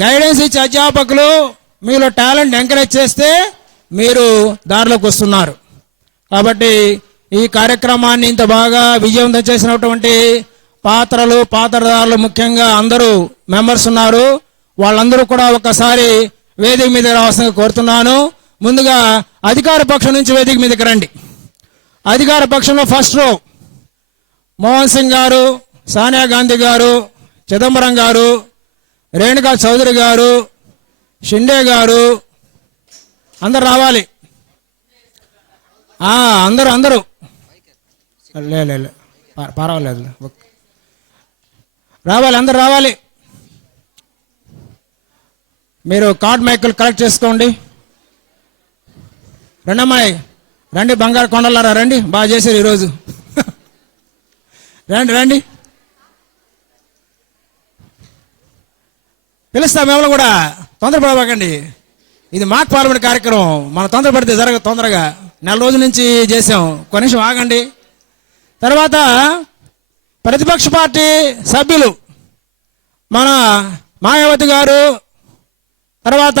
గైడెన్స్ ఇచ్చే అధ్యాపకులు మీలో టాలెంట్ ఎంకరేజ్ చేస్తే మీరు దారిలోకి వస్తున్నారు. కాబట్టి ఈ కార్యక్రమాన్ని ఇంత బాగా విజయవంతం చేసినటువంటి పాత్రదారులు ముఖ్యంగా అందరూ మెంబర్స్ ఉన్నారు. వాళ్ళందరూ కూడా ఒకసారి వేదిక మీద రావాల్సిందిగా కోరుతున్నాను. ముందుగా అధికార పక్షం నుంచి వేదిక మీదకి రండి. అధికార పక్షంలో ఫస్ట్ రో మోహన్ సింగ్ గారు, సోనియా గాంధీ గారు, చిదంబరం గారు, రేణుకా చౌదరి గారు, షిండే గారు, అందరు రావాలి. అందరూ లే పర్వాలేదు, రావాలి, అందరు రావాలి. మీరు కార్డ్ మైకులు కలెక్ట్ చేసుకోండి. రండమ్మాయి, రండి, బంగారు కొండలారా రండి, బాగా చేశారు ఈరోజు. రండి పిలుస్తాం. మిమ్మల్ని కూడా తొందరపడకండి. ఇది మాక్ పార్లమెంట్ కార్యక్రమం, మనం తొందరపడితే జరగదు. తొందరగా నెల రోజుల నుంచి చేసాం, కనీసం ఆగండి. తర్వాత ప్రతిపక్ష పార్టీ సభ్యులు మన మాయావతి గారు, తర్వాత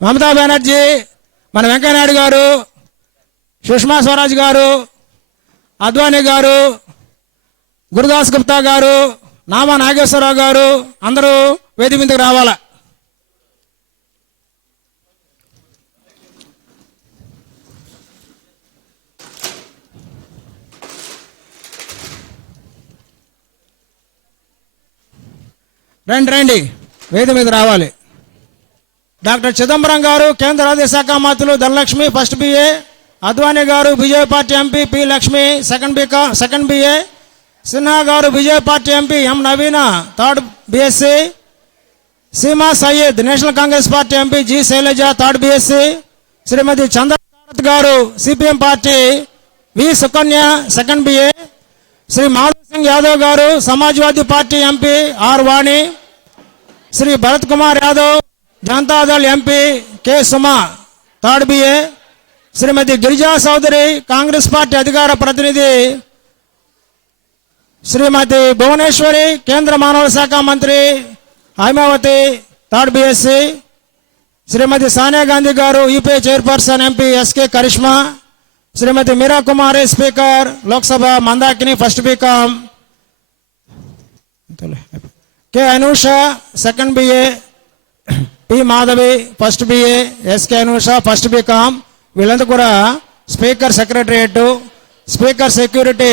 మమతా బెనర్జీ, మన వెంకయ్యనాయుడు గారు, సుష్మా స్వరాజ్ గారు, అద్వానీ గారు, గురుదాస్ గుప్తా గారు, నామా నాగేశ్వరరావు గారు అందరూ వేదిక మీదకి రావాలా. రండి, వేదిక మీద రావాలి. డాక్టర్ చిదంబరం గారు కేంద్ర ఆర్థిక శాఖ మంత్రులు ధనలక్ష్మి ఫస్ట్ బిఏ, అద్వానీ గారు BJP party MP P Lakshmi second BA, Sinha గారు BJP party MP M Naveena third BSc, Seema Syed National Congress party MP G Shailaja third BSc, Shrimati Chandrakant గారు CPM party V Sukanya second BA, Shri Madhav Singh Yadav గారు Samajwadi party MP R Vani, Shri Bharat Kumar Yadav Janata Dal MP K Suma third BA, Shrimati Girija Chowdhury Congress party అధికార ప్రతినిధి, శ్రీమతి భువనేశ్వరి కేంద్ర మానవ శాఖ మంత్రి Haimavati third BSc, Shrimati Sonia Gandhi గారు UPA chairperson MP SK Karishma, Shrimati Meera Kumari speaker Lok Sabha Mandakini first BCom, K Anusha second BA, P Madhavi first BA, SK Anusha first BCom, వీళ్ళంతా కూడా స్పీకర్ సెక్రటరియట్, స్పీకర్ సెక్యూరిటీ